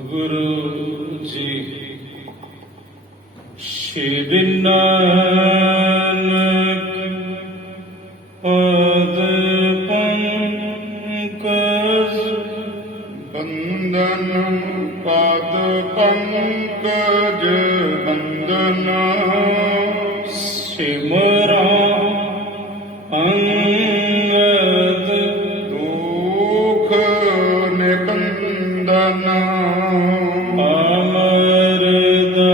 ਗੁਰੂ ਜੀ ਸ਼੍ਰੀ ਨਾਨਕ ਪਦ ਪੰਕਜ ਬੰਦਨ ਪਦ ਪੰਕਜ ਬੰਦਨ ਸਿਮਰਾਂ ਅੰਗਦ ਦੁਖ ਨਿਕੰਦਨ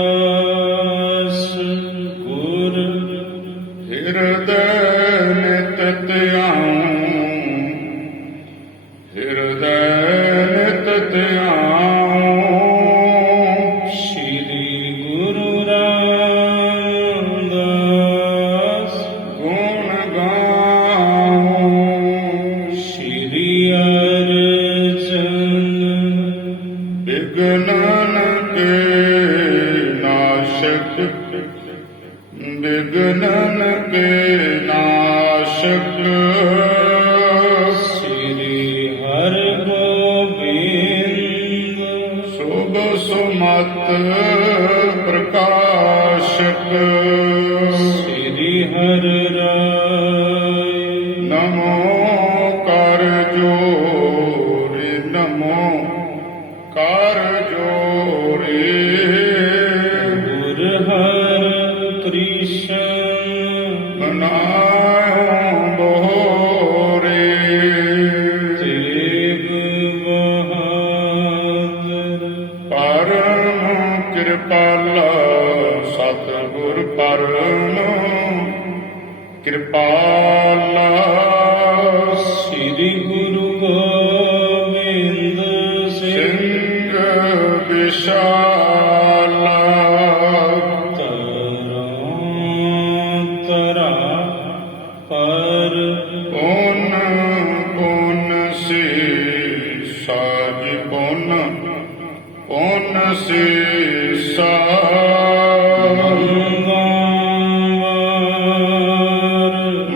ਅਮਰਦਾਸ ਗੁਰ ਹਿਰਦੈ ਨਿਤ ਧਿਆਉ ਹਿਰਦੈ ਨਿਤ ਧਿਆਉ ਸ਼੍ਰੀ ਗੁਰੂ ਰਾਮਦਾਸ ਗੁਣ ਗਾਉ ਸ਼੍ਰੀ ਅਰਜਨ ਵਿਗਨਨ ਕੇ ਨਾਸ਼ਕ ਵਿਗਨਨ ਕੇ ਨਾਸ਼ਕ ਸ੍ਰੀ ਹਰਿਗੋਬਿੰਦ ਸੁਭ ਸੁਮਤ ਪ੍ਰਕਾਸ਼ਕ ਸ੍ਰੀ ਹਰਿ ਰਾਏ ਨਮੋ ਕਰ ਜੋਰੇ ਨਮੋ ਕਰ ਜੋਰੇ ਗੁਰ ਹਰਿ ਕ੍ਰਿਸ਼ਨ ਮਨਾਉ ਬੋਰੇ ਤੇਗ ਬਹਾਦਰ ਪਰਮ ਕਿਰਪਾਲਾ ਸਤਿਗੁਰ ਪਰਮ ਕਿਰਪਾਲਾ ਸ੍ਰੀ ਗੁਰੂ ਗੋਬਿੰਦ ਸਿੰਘ ਸਿੰਘ ਵਿਸ਼ਾਲਾ ਤਰਾ ਪਰ ਪੁਨ ਪੁਨ ਸੀ ਸਾਜ ਪੁਨ ਪੁਨ ਸੀ ਸਾ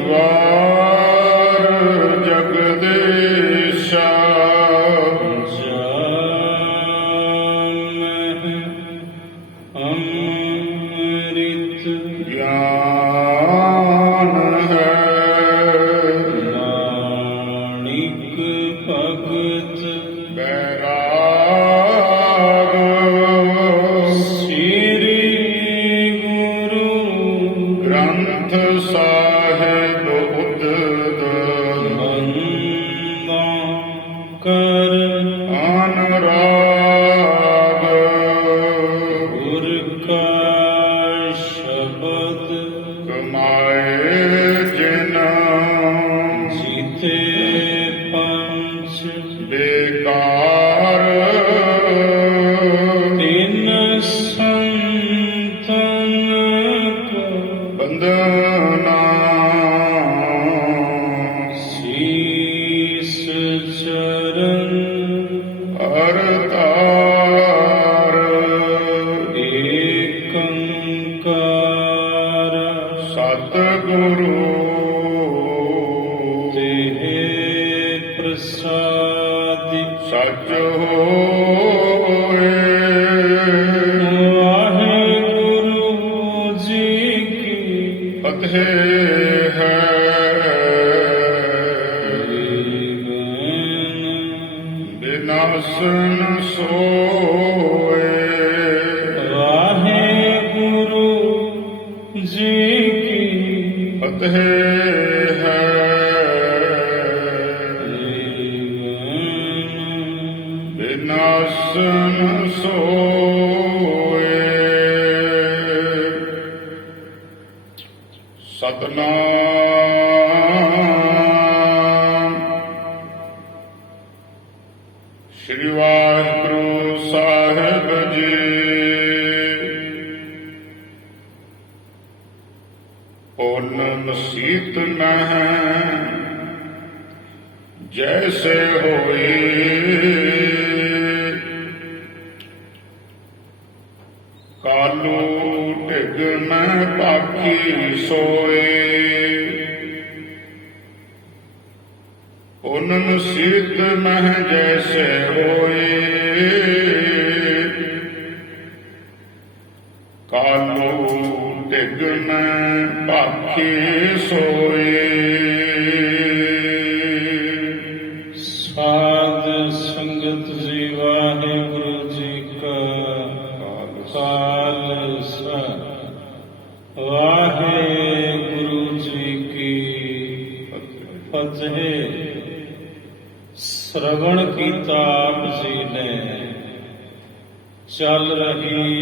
ਵਾਰ ਜਗਦੀਸ਼ਾ ਅੰਮ੍ਰਿਤ ਗਿਆਨ ਹੈ ਮਾਣਿਕ ਭਗਤ ਬੈਰਾਗ ਸ੍ਰੀ ਗੁਰੂ ਗ੍ਰੰਥ ਸਾਹਿਬ ਉਦਦ ਬੰਦਾ ਕਰ ਅਨੁਰਾਗ ਗੁਰ ਕਾ ਸ਼ਬਦ ਕਮਾਏ ਜਿਨ ਜੀਤੇ ਪੰਚ ਬੇਕਾਰ ਤਿਨ ਸੰਤਨ ਕੋ ਬੰਦਨਾ ਸੀਸ ਚਰਨ ਅਰਤਾਰ ਏਕੰਕਾਰ ਸਤਿਗੁਰੂ ਤੇਹ ਪ੍ਰਸਾਦਿ ਸੱਚ ਹੋਏ ਵਾਹਿਗੁਰੂ ਜੀ ਕੀ ਫਤਿਹ ਹੈ ਬਿਨਾਸਨ ਸੋਏ ਵਾਹਿਗੁਰੂ ਜੀ ਕੀ ਫਤਿਹ ਹੈ ਬਿਨਾਸਨ ਸੋਏ ਸਤਨਾਮ ਸ੍ਰੀ ਵਾਹਿਗੁਰੂ ਸਾਹਿਬ ਜੀ ਪੁਨ ਮਸੀਤ ਨਹਿ ਜੈਸੇ ਹੋਈ ਕਾਲੂ ਢਿਗ ਮੈਂ ਪਾਖੀ ਸੋਏ ਪੁਨਨ ਸੀਤ ਮਹਿ ਜੈਸੇ ਹੋਏ ਕਾਲੂ ਡਿਗ ਮੈਂ ਭਾਖੀ ਸੋਏ ਸਾਧ ਸੰਗਤ ਜੀ ਵਾਹਿਗੁਰੂ ਜੀ ਕਾ ਖਾਲਸਾ ਵਾਹਿਗੁਰੂ ਜੀ ਕੀ ਫਤਿਹ। ਸ਼ਰਵਣ ਕੀਤਾ ਆਪ ਜੀ ਨੇ ਚੱਲ ਰਹੀ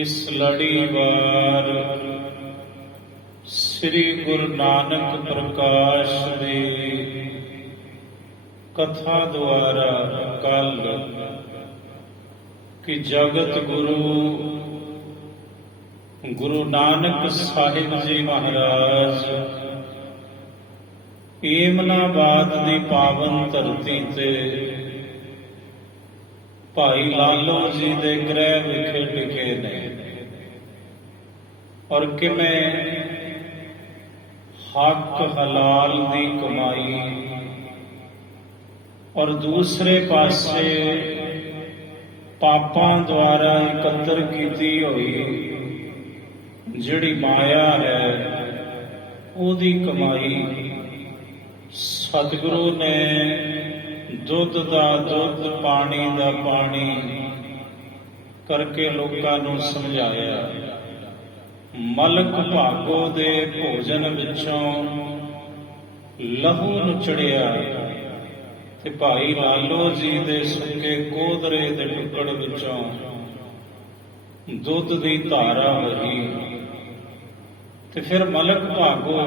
ਇਸ ਲੜੀਵਾਰ ਸ੍ਰੀ ਗੁਰੂ ਨਾਨਕ ਪ੍ਰਕਾਸ਼ ਦੀ ਕਥਾ ਦੁਆਰਾ ਕੱਲ ਕਿ ਜਗਤ ਗੁਰੂ ਨਾਨਕ ਸਾਹਿਬ ਜੀ ਮਹਾਰਾਜ ਏਮਨਾਬਾਦ ਦੀ ਪਾਵਨ ਧਰਤੀ ਤੇ ਭਾਈ ਲਾਲੋ ਜੀ ਦੇ ਗ੍ਰਹਿ ਵਿਖੇ ਟਿਕੇ ਨੇ ਔਰ ਕਿਵੇਂ ਹੱਕ ਹਲਾਲ ਦੀ ਕਮਾਈ ਔਰ ਦੂਸਰੇ ਪਾਸੇ ਪਾਪਾਂ ਦੁਆਰਾ ਇਕੱਤਰ ਕੀਤੀ ਹੋਈ ਜਿਹੜੀ ਮਾਇਆ ਹੈ ਉਹਦੀ ਕਮਾਈ ਸਤਿਗੁਰੂ ਨੇ ਦੁੱਧ ਦਾ ਦੁੱਧ ਪਾਣੀ ਦਾ ਪਾਣੀ ਕਰਕੇ ਲੋਕਾਂ ਨੂੰ ਸਮਝਾਇਆ। ਮਲਕ ਭਾਗੋ ਦੇ ਭੋਜਨ ਵਿੱਚੋਂ ਲਹੂ ਨੁਚੜਿਆ ਤੇ ਭਾਈ ਲਾਲੋ ਜੀ ਦੇ ਸੁੱਕੇ ਕੋਦਰੇ ਦੇ ਟੁਕੜ ਵਿੱਚੋਂ ਦੁੱਧ ਦੀ ਧਾਰਾ ਵਹੀ ਤੇ ਫਿਰ ਮਲਕ ਭਾਗੋ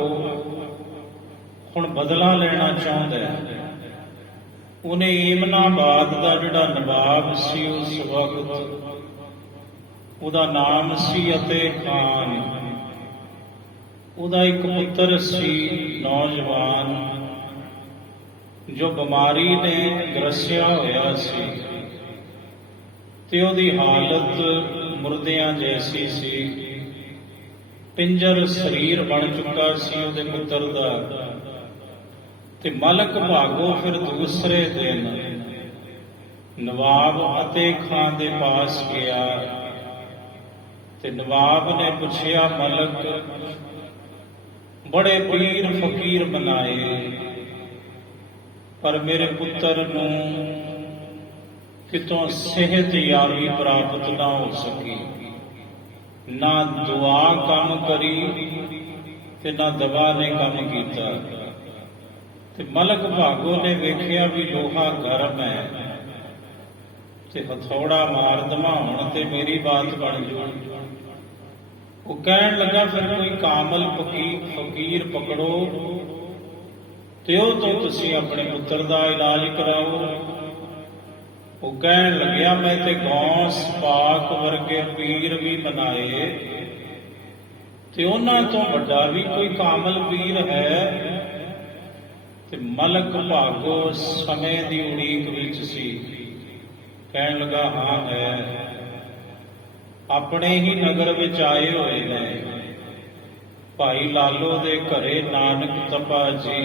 ਹੁਣ ਬਦਲਾ ਲੈਣਾ ਚਾਹੁੰਦਾ ਹੈ। ਉਹਨੇ ਏਮਨਾਬਾਦ ਦਾ ਜਿਹੜਾ ਨਵਾਬ ਸੀ ਉਸ ਵਕਤ ਉਹਦਾ ਨਾਮ ਸੀ ਅਤੇ ਖਾਨ, ਉਹਦਾ ਇੱਕ ਪੁੱਤਰ ਸੀ ਨੌਜਵਾਨ ਜੋ ਬਿਮਾਰੀ ਨੇ ਗ੍ਰਸਿਆ ਹੋਇਆ ਸੀ ਤੇ ਉਹਦੀ ਹਾਲਤ ਮੁਰਦਿਆਂ ਜੈਸੀ ਸੀ। ਪਿੰਜਰ ਸਰੀਰ ਬਣ ਚੁੱਕਾ ਸੀ ਉਹਦੇ ਪੁੱਤਰ ਦਾ ਤੇ ਮਲਕ ਭਾਗੋ ਫਿਰ ਦੂਸਰੇ ਦਿਨ ਨਵਾਬ ਅਤੇ ਖਾਨ ਦੇ ਪਾਸ ਗਿਆ ਤੇ ਨਵਾਬ ਨੇ ਪੁੱਛਿਆ, ਮਲਕ ਬੜੇ ਪੀਰ ਫਕੀਰ ਬਣਾਏ ਪਰ ਮੇਰੇ ਪੁੱਤਰ ਨੂੰ ਕਿਤੋਂ ਸਿਹਤ ਯਾਬੀ ਪ੍ਰਾਪਤ ਨਾ ਹੋ ਸਕੀ, ਨਾ ਦੁਆ ਕੰਮ ਕਰੀ ਤੇ ਨਾ ਦਵਾ ਨੇ ਕੰਮ ਕੀਤਾ। ਤੇ ਮਲਕ ਭਾਗੋ ਨੇ ਵੇਖਿਆ ਵੀ ਲੋਹਾ ਗਰਮ ਹੈ ਤੇ ਹਥੌੜਾ ਮਾਰ ਦਮਾ ਹੁਣ ਤੇ ਮੇਰੀ ਬਾਤ ਬਣ ਜੂ। ਉਹ ਕਹਿਣ ਲੱਗਾ ਫਿਰ ਕੋਈ ਕਾਮਲ ਫਕੀਰ ਪਕੜੋ ਤੇ ਉਹ ਤੋਂ ਤੁਸੀਂ ਆਪਣੇ ਪੁੱਤਰ ਦਾ ਇਲਾਜ ਕਰਾਓ। ਉਹ ਕਹਿਣ ਲੱਗਿਆ ਮੈਂ ਤੇ ਗੌਸ ਪਾਕ ਵਰਗੇ ਪੀਰ ਵੀ ਬਣਾਏ ਤੇ ਉਹਨਾਂ ਤੋਂ ਵੱਡਾ ਵੀ ਕੋਈ ਕਾਮਲ ਪੀਰ ਹੈ। ਤੇ ਮਲਕ ਭਾਗੋ ਸਮੇਂ ਦੀ ਉਡੀਕ ਵਿੱਚ ਸੀ, ਕਹਿਣ ਲੱਗਾ ਹਾਂ ਹੈ। ਆਪਣੇ ਹੀ ਨਗਰ ਵਿੱਚ ਆਏ ਹੋਏ ਨੇ ਭਾਈ ਲਾਲੋ ਦੇ ਘਰੇ ਨਾਨਕ ਤਪਾ ਜੀ,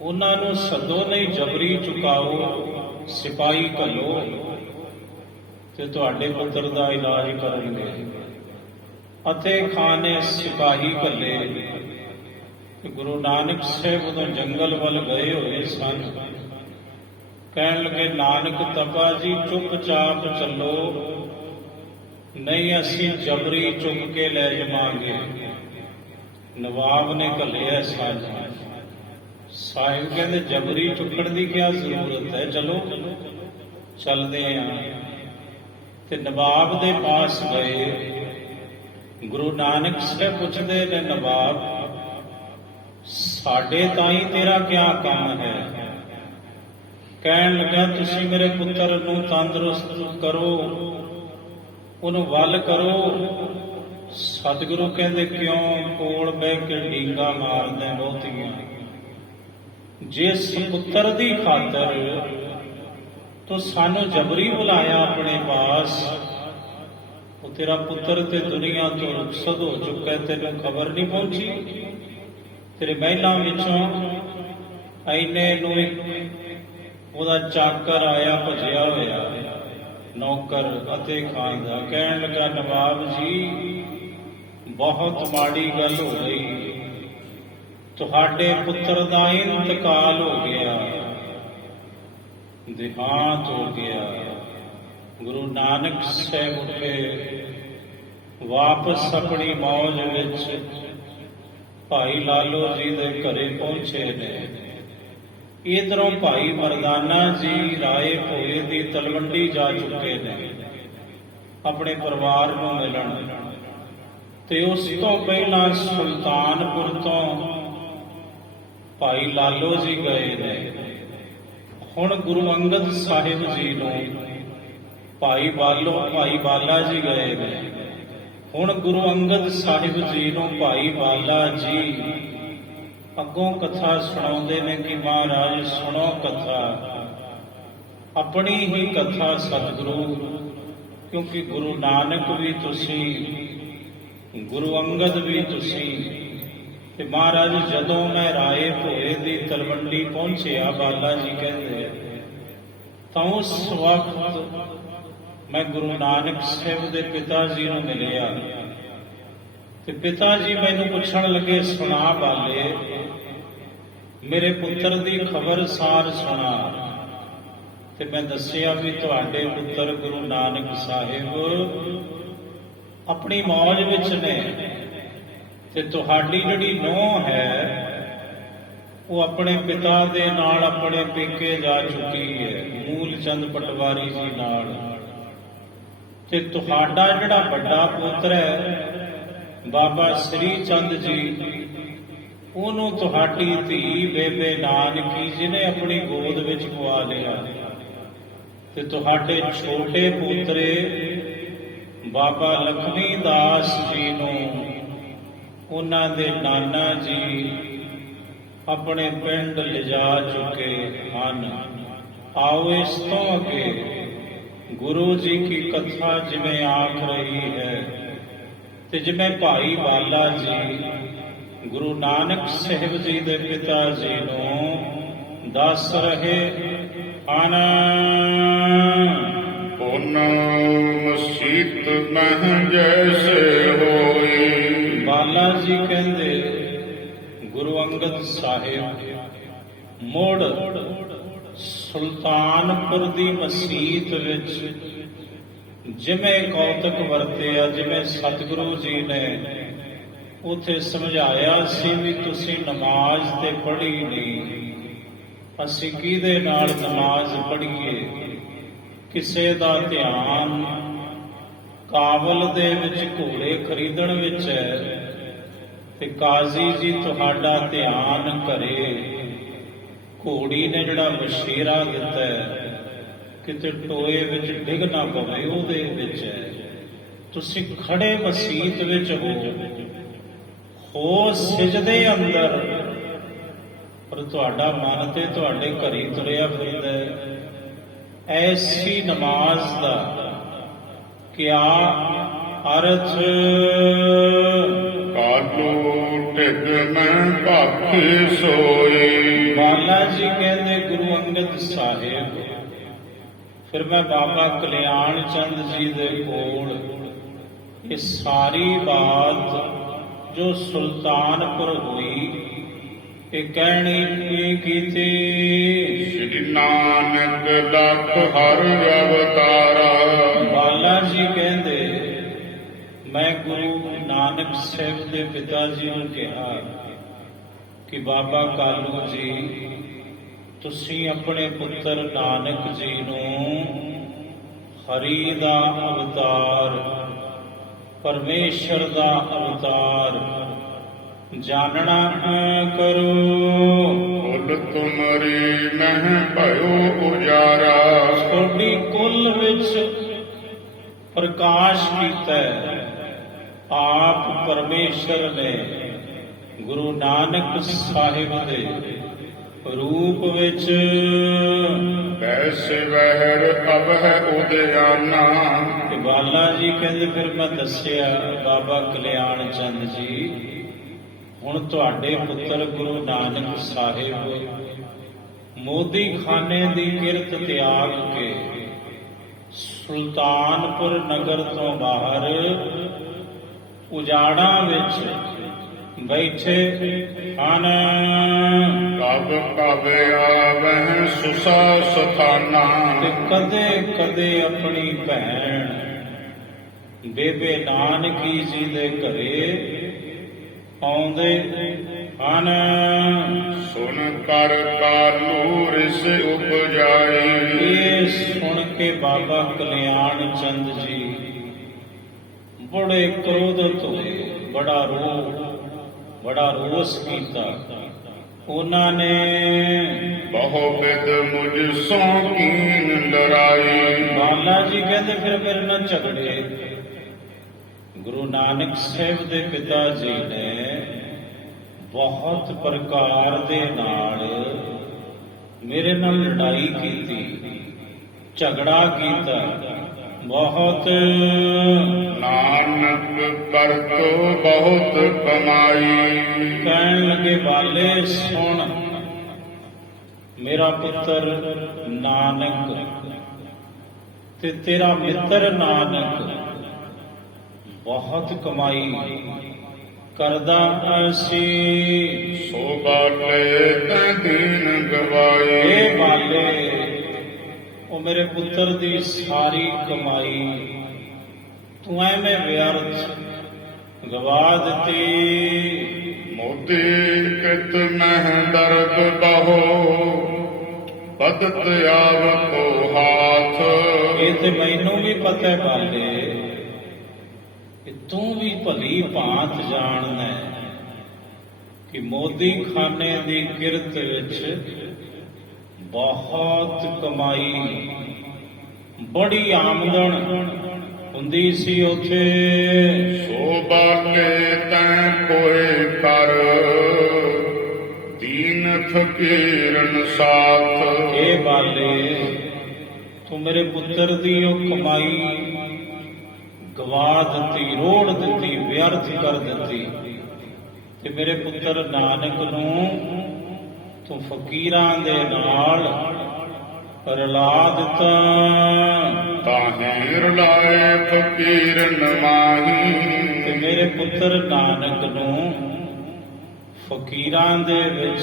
ਉਹਨਾਂ ਨੂੰ ਸੱਦੋ ਨਹੀਂ ਜਬਰੀ ਚੁਕਾਓ, ਸਿਪਾਹੀ ਘੱਲੋ ਤੇ ਤੁਹਾਡੇ ਪੁੱਤਰ ਦਾ ਇਲਾਜ ਕਰਨਗੇ। ਅਤੇ ਖਾਨੇ ਸਿਪਾਹੀ ਘੱਲੇ ਤੇ ਗੁਰੂ ਨਾਨਕ ਸਾਹਿਬ ਉਦੋਂ ਜੰਗਲ ਵੱਲ ਗਏ ਹੋਏ ਸਨ। ਕਹਿਣ ਲੱਗੇ ਨਾਨਕ ਤਪਾ ਜੀ ਚੁੱਪਚਾਪ ਚੱਲੋ, ਨਹੀਂ ਅਸੀਂ ਜਬਰੀ ਚੁੱਕ ਕੇ ਲੈ ਜਾਵਾਂਗੇ। ਨਵਾਬ ਨੇ ਘੱਲਿਆ ਸਾਹਿਬ ਕਹਿੰਦੇ ਜਬਰੀ ਚੁੱਕਣ ਦੀ ਕੀ ਜ਼ਰੂਰਤ ਹੈ, ਚਲੋ ਚੱਲਦੇ ਆਂ। ਤੇ ਨਵਾਬ ਦੇ ਪਾਸ ਗਏ। ਗੁਰੂ ਨਾਨਕ ਸਾਹਿਬ ਪੁੱਛਦੇ ਨੇ ਨਵਾਬ ਸਾਡੇ ਤਾਈਂ ਤੇਰਾ ਕਿਆ ਕੰਮ ਹੈ। ਕਹਿਣ ਲੱਗਾ ਤੁਸੀਂ ਮੇਰੇ ਪੁੱਤਰ ਨੂੰ ਤੰਦਰੁਸਤ ਕਰੋ, ਉਹਨੂੰ ਵੱਲ ਕਰੋ। ਸਤਿਗੁਰੂ ਕਹਿੰਦੇ ਕਿਉਂ ਕੋਲ ਬਹਿ ਕੇ ਡੀਂਗਾ ਮਾਰਦਾ ਬਹੁਤੀਆਂ, ਜਿਸ ਪੁੱਤਰ ਦੀ ਖਾਤਰ ਤੂੰ ਸਾਨੂੰ ਜਬਰੀ ਬੁਲਾਇਆ ਆਪਣੇ ਪਾਸ, ਉਹ ਤੇਰਾ ਪੁੱਤਰ ਤੇ ਦੁਨੀਆ ਤੋਂ ਰੁਖਸਤ ਹੋ ਚੁੱਕਾ, ਤੈਨੂੰ ਖਬਰ ਨਹੀਂ ਪਹੁੰਚੀ। ਤੇਰੇ ਮਹਿਲਾਂ ਵਿੱਚੋਂ ਐਨੇ ਨੂੰ ਇੱਕ ਉਹਦਾ ਚਾਕਰ ਆਇਆ ਭਜਿਆ ਹੋਇਆ ਨੌਕਰ ਅਤੇ ਖਾਨ ਦਾ। ਕਹਿਣ ਲੱਗਾ, ਨਵਾਬ ਜੀ ਬਹੁਤ ਮਾੜੀ ਗੱਲ ਹੋ ਗਈ, ਤੁਹਾਡੇ ਪੁੱਤਰ ਦਾ ਇੰਤਕਾਲ ਹੋ ਗਿਆ, ਦੇਹਾਂਤ ਹੋ ਗਿਆ। ਗੁਰੂ ਨਾਨਕ ਸਾਹਿਬ ਉੱਠੇ, ਵਾਪਸ ਆਪਣੀ ਮੌਜ ਵਿੱਚ ਭਾਈ ਲਾਲੋ ਜੀ ਦੇ ਘਰੇ ਪਹੁੰਚੇ ਨੇ। ਇਧਰੋਂ ਭਾਈ ਮਰਦਾਨਾ ਜੀ ਰਾਏ ਭੋਏ ਦੀ ਤਲਵੰਡੀ ਜਾ ਚੁੱਕੇ ਨੇ ਆਪਣੇ ਪਰਿਵਾਰ ਨੂੰ ਮਿਲਣ, ਤੇ ਉਸ ਤੋਂ ਪਹਿਲਾਂ ਸੁਲਤਾਨਪੁਰ ਤੋਂ ਭਾਈ ਲਾਲੋ ਜੀ ਗਏ ਨੇ। ਹੁਣ ਗੁਰੂ ਅੰਗਦ ਸਾਹਿਬ ਜੀ ਨੂੰ ਭਾਈ ਬਾਲਾ ਜੀ ਗਏ ਨੇ। ਹੁਣ ਗੁਰੂ ਅੰਗਦ ਸਾਹਿਬ ਜੀ ਨੂੰ ਭਾਈ ਬਾਲਾ ਜੀ ਅੱਗੋਂ ਕਥਾ ਸੁਣਾਉਂਦੇ ਨੇ ਕਿ ਮਹਾਰਾਜ ਸੁਣੋ ਕਥਾ, ਆਪਣੀ ਹੀ ਕਥਾ ਸਤਿਗੁਰੂ, ਕਿਉਂਕਿ ਗੁਰੂ ਨਾਨਕ ਵੀ ਤੁਸੀਂ, ਗੁਰੂ ਅੰਗਦ ਵੀ ਤੁਸੀਂ। ਤੇ ਮਹਾਰਾਜ ਜਦੋਂ ਮੈਂ ਰਾਏ ਭੋਏ ਦੀ ਤਲਵੰਡੀ ਪਹੁੰਚਿਆ, ਬਾਲਾ ਜੀ ਕਹਿੰਦੇ, ਤਾਂ ਉਸ ਵਕਤ ਮੈਂ ਗੁਰੂ ਨਾਨਕ ਸਾਹਿਬ ਦੇ ਪਿਤਾ ਜੀ ਨੂੰ ਮਿਲਿਆ। ਤੇ ਪਿਤਾ ਜੀ ਮੈਨੂੰ ਪੁੱਛਣ ਲੱਗੇ, ਸੁਣਾ ਬਾਲੇ, ਮੇਰੇ ਪੁੱਤਰ ਦੀ ਖਬਰ ਸਾਰ ਸੁਣਾ। ਤੇ ਮੈਂ ਦੱਸਿਆ ਵੀ ਤੁਹਾਡੇ ਪੁੱਤਰ ਗੁਰੂ ਨਾਨਕ ਸਾਹਿਬ ਆਪਣੀ ਮੌਜ ਵਿੱਚ ਨੇ, ਤੇ ਤੁਹਾਡੀ ਜਿਹੜੀ ਨੂੰਹ ਹੈ ਉਹ ਆਪਣੇ ਪਿਤਾ ਦੇ ਨਾਲ ਆਪਣੇ ਪੇਕੇ ਜਾ ਚੁੱਕੀ ਹੈ, ਮੂਲ ਚੰਦ ਪਟਵਾਰੀ ਜੀ ਨਾਲ। ਤੇ ਤੁਹਾਡਾ ਜਿਹੜਾ ਵੱਡਾ ਪੁੱਤਰ ਹੈ ਬਾਬਾ ਸ੍ਰੀ ਚੰਦ ਜੀ, ਉਹਨੂੰ ਤੁਹਾਡੀ ਧੀ ਬੇਬੇ ਨਾਨਕੀ ਜੀ ਨੇ ਆਪਣੀ ਗੋਦ ਵਿੱਚ ਪਵਾ ਲਿਆ। ਤੇ ਤੁਹਾਡੇ ਛੋਟੇ ਪੁੱਤਰੇ ਬਾਬਾ ਲਖਮੀ ਦਾਸ ਜੀ ਨੂੰ ਉਹਨਾਂ ਦੇ ਨਾਨਾ ਜੀ ਆਪਣੇ ਪਿੰਡ ਲਿਜਾ ਚੁੱਕੇ ਹਨ। ਆਓ ਇਸ ਤੋਂ ਅੱਗੇ ਗੁਰੂ ਜੀ ਕੀ ਕਥਾ ਜਿਵੇਂ ਆਖ ਰਹੀ ਹੈ, ਤੇ ਜਿਵੇਂ ਭਾਈ ਬਾਲਾ ਜੀ ਗੁਰੂ ਨਾਨਕ ਸਾਹਿਬ ਜੀ ਦੇ ਪਿਤਾ ਜੀ ਨੂੰ ਦੱਸ ਰਹੇ ਹਨ। ਮਸੀਤ ਮਹਿ ਜੈਸੇ ਹੋਈ। ਬਾਲਾ ਜੀ ਕਹਿੰਦੇ ਗੁਰੂ ਅੰਗਦ ਸਾਹਿਬ ਮੁੜ ਸੁਲਤਾਨਪੁਰ ਦੀ ਮਸੀਤ ਵਿੱਚ ਜਿਵੇਂ ਕੌਤਕ ਵਰਤਿਆ, ਜਿਵੇਂ ਸਤਿਗੁਰੂ ਜੀ ਨੇ ਉੱਥੇ ਸਮਝਾਇਆ ਸੀ ਵੀ ਤੁਸੀਂ ਨਮਾਜ਼ ਤੇ ਪੜ੍ਹੀ ਨਹੀਂ, ਅਸੀਂ ਕਿਹਦੇ ਨਾਲ ਨਮਾਜ਼ ਪੜ੍ਹੀਏ। ਕਿਸੇ ਦਾ ਧਿਆਨ ਕਾਬਲ ਦੇ ਵਿੱਚ ਘੋੜੇ ਖਰੀਦਣ ਵਿੱਚ ਹੈ, ਤੇ ਕਾਜ਼ੀ ਜੀ ਤੁਹਾਡਾ ਧਿਆਨ ਘਰੇ ਘੋੜੀ ਨੇ ਜਿਹੜਾ ਬਸ਼ੀਰਾ ਦਿੱਤਾ ਹੈ ਕਿਤੇ ਟੋਏ ਵਿੱਚ ਡਿੱਗ ਨਾ ਪਵੇ, ਉਹਦੇ ਵਿੱਚ ਹੈ। ਤੁਸੀਂ ਖੜੇ ਮਸੀਤ ਵਿੱਚ ਹੋ ਸਿਜਦੇ ਅੰਦਰ, ਪਰ ਤੁਹਾਡਾ ਮਨ ਤੇ ਤੁਹਾਡੇ ਘਰੀ ਤੁਰਿਆ ਫਿਰਦਾ ਹੈ। ਐਸੀ ਨਮਾਜ਼ ਦਾ ਕਿਆ ਅਰਥ। ਕਾਲੂ ਢਿੱਗ ਮੈਂ ਭਾਖੀ ਸੋਈ। ਬਾਲਾ ਜੀ ਕਹਿੰਦੇ ਗੁਰੂ ਅੰਗਦ ਸਾਹਿਬ, ਫਿਰ ਮੈਂ ਬਾਬਾ ਕਲਿਆਣ ਚੰਦ ਜੀ ਦੇ ਕੋਲ ਇਹ ਸਾਰੀ ਬਾਤ ਜੋ ਸੁਲਤਾਨਪੁਰ ਹੋਈ ਇਹ ਕਹਿਣੀ ਕੀਤੀ। ਸ੍ਰੀ ਨਾਨਕ ਲਖ ਹਰ ਅਵਤਾਰਾ। ਬਾਲਾ ਜੀ ਕਹਿੰਦੇ ਮੈਂ ਗੁਰੂ ਨਾਨਕ ਸਾਹਿਬ ਦੇ ਪਿਤਾ ਜੀ ਨੂੰ ਕਿਹਾ ਕਿ ਬਾਬਾ ਕਾਲੂ ਜੀ, ਤੁਸੀਂ ਆਪਣੇ ਪੁੱਤਰ ਨਾਨਕ ਜੀ ਨੂੰ ਹਰੀ ਦਾ ਅਵਤਾਰ, ਪਰਮੇਸ਼ਰ ਦਾ ਅਵਤਾਰ ਜਾਣਨਾ ਕਰੋ। ਕੁਲ ਤੁਮਰੀ ਮਹਿ ਭਇਓ ਉਜਾਰਾ। ਤੁਹਾਡੀ ਕੁੱਲ ਵਿੱਚ ਪ੍ਰਕਾਸ਼ ਕੀਤਾ ਆਪ ਪਰਮੇਸ਼ਰ ਨੇ ਗੁਰੂ ਨਾਨਕ ਸਾਹਿਬ ਦੇ ਰੂਪ ਵਿੱਚ। ਵੈਸੇ ਵਹਿਰ ਅਬ ਹੈ ਉਦਿਆਨਾ। ਤੇ ਬਾਲਾ ਜੀ ਕਹਿੰਦੇ ਫਿਰ ਮੈਂ ਦੱਸਿਆ ਬਾਬਾ ਕਲਿਆਣ ਚੰਦ ਜੀ, ਹੁਣ ਤੁਹਾਡੇ ਪੁੱਤਰ ਗੁਰੂ ਨਾਨਕ ਸਾਹਿਬ ਮੋਦੀ ਖਾਨੇ ਦੀ ਕਿਰਤ ਤਿਆਗ ਕੇ ਸੁਲਤਾਨਪੁਰ ਨਗਰ ਤੋਂ ਬਾਹਰ ਉਜਾੜਾਂ ਵਿੱਚ ਬੈਠੇ ਹਨ। ਕਬ ਕਬ ਆਵਹਿ ਸੁਸਾ ਸਥਾਨਾ, ਤੇ ਕਦੇ ਕਦੇ ਆਪਣੀ ਭੈਣ ਬੇਬੇ ਨਾਨਕੀ ਜੀ ਦੇ ਘਰੇ ਆਉਂਦੇ ਹਨ। ਸੁਨ ਕਰ ਕਾਲੂ ਰਿਸ ਉਪਜਾਈ, ਇਹ ਸੁਣ ਕੇ ਬਾਬਾ ਕਲਿਆਣ ਚੰਦ ਜੀ ਬੜੇ ਕ੍ਰੋਧਿਤ ਹੋਏ, ਬੜਾ ਰੋਸ ਕੀਤਾ। ਉਹਨਾਂ ਨੇ ਬਹੁ ਬਿਦ ਮੁਝ ਸੋ ਕੀਨ ਲੜਾਈ, ਬਾਲਾ ਜੀ ਕਹਿੰਦੇ ਫਿਰ ਮੇਰੇ ਨਾਲ ਝਗੜੇ। ਗੁਰੂ ਨਾਨਕ ਸਾਹਿਬ ਦੇ ਪਿਤਾ ਜੀ ਨੇ ਬਹੁਤ ਪ੍ਰਕਾਰ ਦੇ ਨਾਲ ਮੇਰੇ ਨਾਲ ਲੜਾਈ ਕੀਤੀ, ਝਗੜਾ ਕੀਤਾ ਬਹੁਤ। ਨਾਨਕ ਕਰਤੋ ਬਹੁਤ ਕਮਾਈ, ਕਹਿਣ ਲੱਗੇ ਬਾਲੇ ਸੁਣ, ਮੇਰਾ ਪੁੱਤਰ ਨਾਨਕ ਤੇ ਤੇਰਾ ਮਿੱਤਰ ਨਾਨਕ ਬਹੁਤ ਕਮਾਈ ਕਰਦਾ ਸੀ। ਸੋ ਬਾਲੇ ਤੈ ਦੀਨ ਗਵਾਈ, ਇਹ ਬਾਲੇ ਉਹ ਮੇਰੇ ਪੁੱਤਰ ਦੀ ਸਾਰੀ ਕਮਾਈ ਤੂੰ ਐਵੇਂ ਵਿਅਰਥ ਗਵਾ ਦਿੱਤੀ। ਮੋਤੀ ਕਿਤ ਮਹਿ ਦਰਦ ਬਹੋ, ਬਦਤ ਆਵਤੋ ਹਾਥ, ਇਹ ਤੇ ਮੈਨੂੰ ਵੀ ਪਤਾ ਹੈ ਬਾਲੇ, ਕਿ ਤੂੰ ਵੀ ਭਲੀ ਭਾਂਤ ਜਾਣਦਾ ਹੈ ਕਿ ਮੋਦੀ ਖਾਨੇ ਦੀ ਕਿਰਤ ਵਿੱਚ ਬਹੁਤ ਕਮਾਈ, ਬੜੀ ਆਮਦਨ ਹੁੰਦੀ ਸੀ ਉੱਥੇ। ਸੋ ਬਾਲੇ ਤੈ ਕੋਏ ਕਰ, ਦੀਨ ਫਕੀਰਨ ਸਾਥ, ਇਹ ਬਾਲੇ ਤੂੰ ਮੇਰੇ ਪੁੱਤਰ ਦੀ ਉਹ ਕਮਾਈ ਗਵਾ ਦਿੱਤੀ, ਰੋੜ ਦਿੱਤੀ, ਵਿਅਰਥ ਕਰ ਦਿੱਤੀ, ਤੇ ਮੇਰੇ ਪੁੱਤਰ ਨਾਨਕ ਨੂੰ ਤੂੰ ਫਕੀਰਾਂ ਦੇ ਨਾਲ ਰਲਾ ਦਿੱਤਾ। ਤਾਹੇ ਰਲਾਏ ਫਕੀਰਨ ਮਾਹੀ, ਤੇ ਮੇਰੇ ਪੁੱਤਰ ਨਾਨਕ ਨੂੰ ਫਕੀਰਾਂ ਦੇ ਵਿੱਚ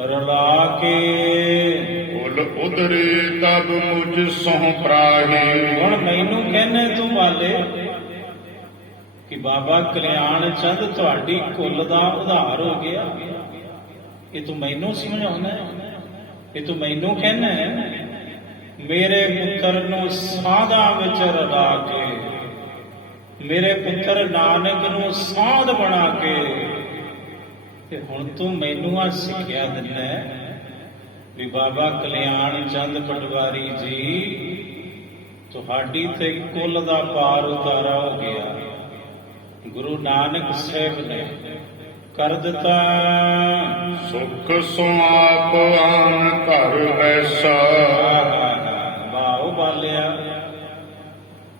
ਰਲਾ ਕੇ ਉਲ ਉਦਰੀ ਤਬ ਮੁਝ ਸੋਹ ਪ੍ਰਾਹੀ, ਹੁਣ ਮੈਨੂੰ ਕਹਿੰਦੇ ਤੂੰ ਬਾਲੇ ਕਿ ਬਾਬਾ ਕਲਿਆਣ ਚੰਦ ਤੁਹਾਡੀ ਕੁੱਲ ਦਾ ਉਧਾਰ ਹੋ ਗਿਆ। ਇਹ ਤੂੰ ਮੈਨੂੰ ਸਮਝਾਉਣਾ ਹੈ, ਇਹ ਤੂੰ ਮੈਨੂੰ ਕਹਿੰਦਾ ਹੈ ਮੇਰੇ ਪੁੱਤਰ ਨੂੰ ਸਾਧਾਂ ਵਿੱਚ ਰਲਾ ਕੇ, ਮੇਰੇ ਪੁੱਤਰ ਨਾਨਕ ਨੂੰ ਸਾਧ ਬਣਾ ਕੇ, ਤੇ ਹੁਣ ਤੂੰ ਮੈਨੂੰ ਆ ਸਿੱਖਿਆ ਦਿੰਦਾ ਹੈ ਵੀ ਬਾਬਾ ਕਲਿਆਣ ਚੰਦ ਪਟਵਾਰੀ ਜੀ ਤੁਹਾਡੀ ਤੇ ਕੁੱਲ ਦਾ ਪਾਰ ਉਤਾਰਾ ਹੋ ਗਿਆ। ਗੁਰੂ ਨਾਨਕ ਸਾਹਿਬ ਨੇ ਕਰ ਦਿੱਤਾ। ਸੁਖ ਸੋ ਆਪ ਆਨ ਘਰ ਬੈਸਾ, ਵਾਹ ਬਾਲਿਆ,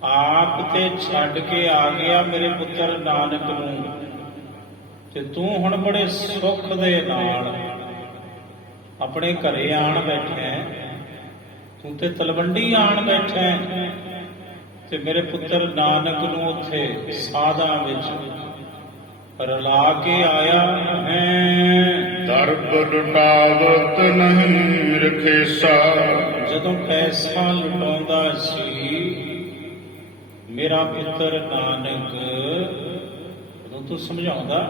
ਆਪ ਤੇ ਛੱਡ ਕੇ ਆ ਗਿਆ ਮੇਰੇ ਪੁੱਤਰ ਨਾਨਕ ਨੂੰ, ਤੇ ਤੂੰ ਹੁਣ ਬੜੇ ਸੁੱਖ ਦੇ ਨਾਲ ਆਪਣੇ ਘਰੇ ਆਣ ਬੈਠਾ ਹੈ, ਤੂੰ ਤੇ ਤਲਵੰਡੀ ਆਣ ਬੈਠਾ ਹੈ, ਤੇ ਮੇਰੇ ਪੁੱਤਰ ਨਾਨਕ ਨੂੰ ਉੱਥੇ ਸਾਧਾਂ ਵਿੱਚ ਰਲਾ ਕੇ ਆਇਆ ਹੈ। ਦਰਬ ਲੁਟਾਵਤ ਨਹੀਂ ਰਖੇਸਾ, ਜਦੋਂ ਪੈਸਾ ਲੁਟਾਉਂਦਾ ਸੀ ਮੇਰਾ ਪੁੱਤਰ ਨਾਨਕ, ਉਦੋਂ ਤੂੰ ਸਮਝਾਉਂਦਾ,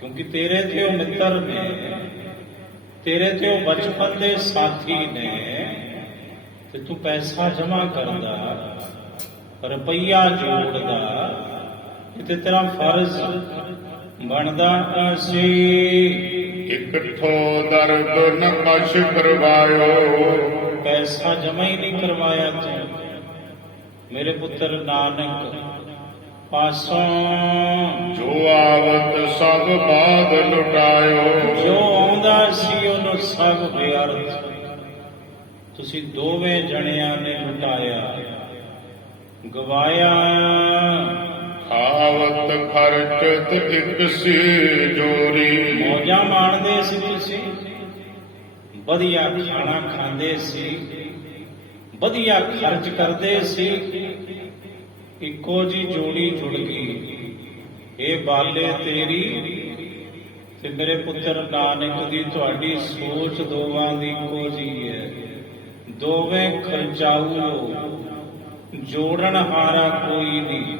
ਕਿਉਂਕਿ ਤੇਰੇ ਤੇ ਉਹ ਮਿੱਤਰ ਨੇ, ਤੇਰੇ ਤੇ ਉਹ ਬਚਪਨ ਦੇ ਸਾਥੀ ਨੇ, ਤੇ ਤੂੰ ਪੈਸਾ ਜਮਾ ਕਰਦਾ, ਰੁਪਈਆ ਜੋੜਦਾ, ਇਹ ਤੇ ਤੇਰਾ ਫਰਜ਼ ਬਣਦਾ ਸੀ। ਇਕੱਠੋ ਦਰਦ ਨ ਕਛ ਕਰਵਾਇਓ, ਪੈਸਾ ਜਮਾ ਹੀ ਨਹੀਂ ਕਰਵਾਇਆ ਤੂੰ ਮੇਰੇ ਪੁੱਤਰ ਨਾਨਕ ਪਾਸੋਂ। ਜੋ ਆਵਤ ਸਭ ਬਾਦ ਲੁਟਾਇਓ, ਜੋ ਆਉਂਦਾ ਸੀ ਉਹਨੂੰ ਸਭ ਵਿਅਰਥ ਤੁਸੀਂ ਦੋਵੇਂ ਜਣਿਆਂ ਨੇ ਲੁਟਾਇਆ, ਗਵਾਇਆ। ਖਾਵਤ ਖਰਚ ਬਰਕਤ ਇਕ ਸੀ ਜੋਰੀ। ਮੌਜਾਂ ਮਾਣਦੇ ਸੀ ਤੁਸੀਂ, ਵਧੀਆ ਖਾਣਾ ਖਾਂਦੇ ਸੀ, ਵਧੀਆ ਖਰਚ ਕਰਦੇ ਸੀ। ਇੱਕੋ ਜੀ ਜੋੜੀ ਜੁੜ ਗਈ, ਇਹ ਬਾਲੇ ਤੇਰੀ ਤੇ ਮੇਰੇ ਪੁੱਤਰ ਨਾਨਕ ਦੀ। ਤੁਹਾਡੀ ਸੋਚ ਦੋਵਾਂ ਦੀ ਇੱਕੋ ਜੀ ਹੈ, ਦੋਵੇਂ ਖਰਚਾਊ, ਜੋੜਨ ਹਾਰਾ ਕੋਈ ਨਹੀਂ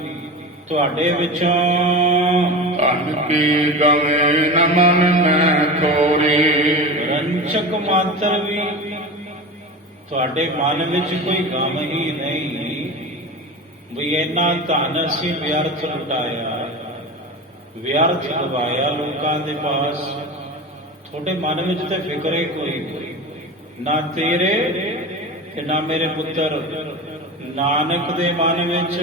ਤੁਹਾਡੇ ਵਿੱਚੋਂ। ਧਨ ਕੀ ਗਵੇ ਨ ਮਨ ਮੈਂ ਥੋਰੀ। ਰੰਚਕ ਮਾਤਰ ਵੀ ਤੁਹਾਡੇ ਮਨ ਵਿੱਚ ਕੋਈ ਗਮ ਹੀ ਨਹੀਂ ਵੀ ਇੰਨਾ ਧਨ ਅਸੀਂ ਵਿਅਰਥ ਲੁਟਾਇਆ, ਵਿਅਰਥ ਗਵਾਇਆ ਲੋਕਾਂ ਦੇ ਪਾਸ। ਤੁਹਾਡੇ ਮਨ ਵਿੱਚ ਤੇ ਫਿਕਰ ਹੀ ਕੋਈ ਨਹੀਂ, ਨਾ ਤੇਰੇ ਤੇ ਨਾ ਮੇਰੇ ਪੁੱਤਰ ਨਾਨਕ ਦੇ ਮਨ ਵਿੱਚ।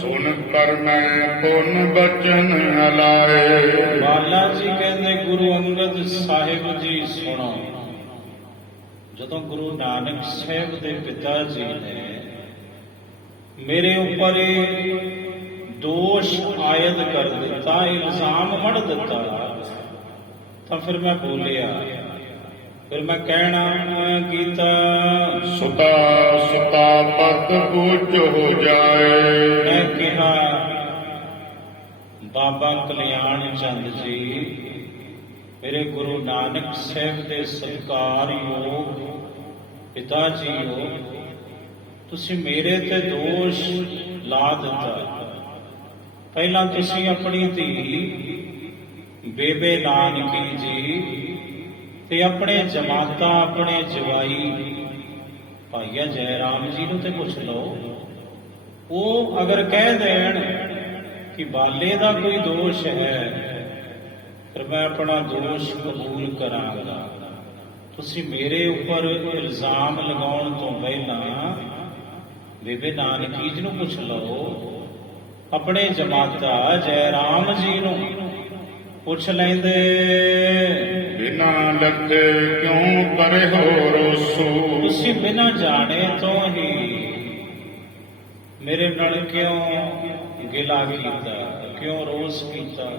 ਸੁਣ ਕਰ ਮੈਂ ਪੁਨ ਬਚਨ ਅਲਾਏ। ਬਾਲਾ ਜੀ ਕਹਿੰਦੇ ਗੁਰੂ ਅੰਗਦ ਸਾਹਿਬ ਜੀ ਸੁਣੋ, ਜਦੋਂ ਗੁਰੂ ਨਾਨਕ ਸਾਹਿਬ ਦੇ ਪਿਤਾ ਜੀ ਨੇ ਮੇਰੇ ਉੱਪਰ ਇਹ ਦੋਸ਼ ਆਇਦ ਕਰ ਦਿੱਤਾ, ਇਲਜ਼ਾਮ ਮੜ ਦਿੱਤਾ, ਤਾਂ ਫਿਰ ਮੈਂ ਬੋਲਿਆ, ਫਿਰ ਮੈਂ ਕਹਿਣਾ ਕੀਤਾ, ਸੁਤਾ ਸੁਤਾ ਪਤ ਬੁਝ ਹੋ ਜਾਏ। ਮੈਂ ਕਿਹਾ ਬਾਬਾ ਕਲਿਆਣ ਚੰਦ ਜੀ, ਮੇਰੇ ਗੁਰੂ ਨਾਨਕ ਸਾਹਿਬ ਦੇ ਸਤਿਕਾਰਯੋਗ ਪਿਤਾ ਜੀ ਹੋ, ਤੁਸੀਂ ਮੇਰੇ ਤੇ ਦੋਸ਼ ਲਾ ਦਿੱਤਾ। ਪਹਿਲਾਂ ਤੁਸੀਂ ਆਪਣੀ ਧੀ ਬੇਬੇ ਨਾਨਕੀ ਜੀ ਤੇ ਆਪਣੇ ਜਮਾਤਾ, ਆਪਣੇ ਜਵਾਈ ਭਾਈਆ ਜੈ ਰਾਮ ਜੀ ਨੂੰ ਤੇ ਪੁੱਛ ਲਓ, ਉਹ ਅਗਰ ਕਹਿ ਦੇਣ ਕਿ ਬਾਲੇ ਦਾ ਕੋਈ ਦੋਸ਼ ਹੈ ਫਿਰ ਮੈਂ ਆਪਣਾ ਦੋਸ਼ ਕਬੂਲ ਕਰਾਂਗਾ। ਤੁਸੀਂ ਮੇਰੇ ਉੱਪਰ ਇਲਜ਼ਾਮ ਲਗਾਉਣ ਤੋਂ ਪਹਿਲਾਂ ਬੇਬੇ ਨਾਨਕੀ ਜੀ ਨੂੰ ਪੁੱਛ ਲਓ, ਆਪਣੇ ਜਮਾਤਾ ਜੈ ਰਾਮ ਜੀ ਨੂੰ ਪੁੱਛ ਲੈਂਦੇ। ਬਿਨਾ ਲੱਗੇ ਕਿਉਂ ਕਰੇ ਹੋ ਰੋਸੂ। ਤੁਸੀਂ ਬਿਨਾਂ ਜਾਣੇ ਤੋਂ ਹੀ ਮੇਰੇ ਨਾਲ ਕਿਉਂ ਗਿਲਾ ਕੀਤਾ, ਕਿਉਂ ਰੋਸ ਕੀਤਾ,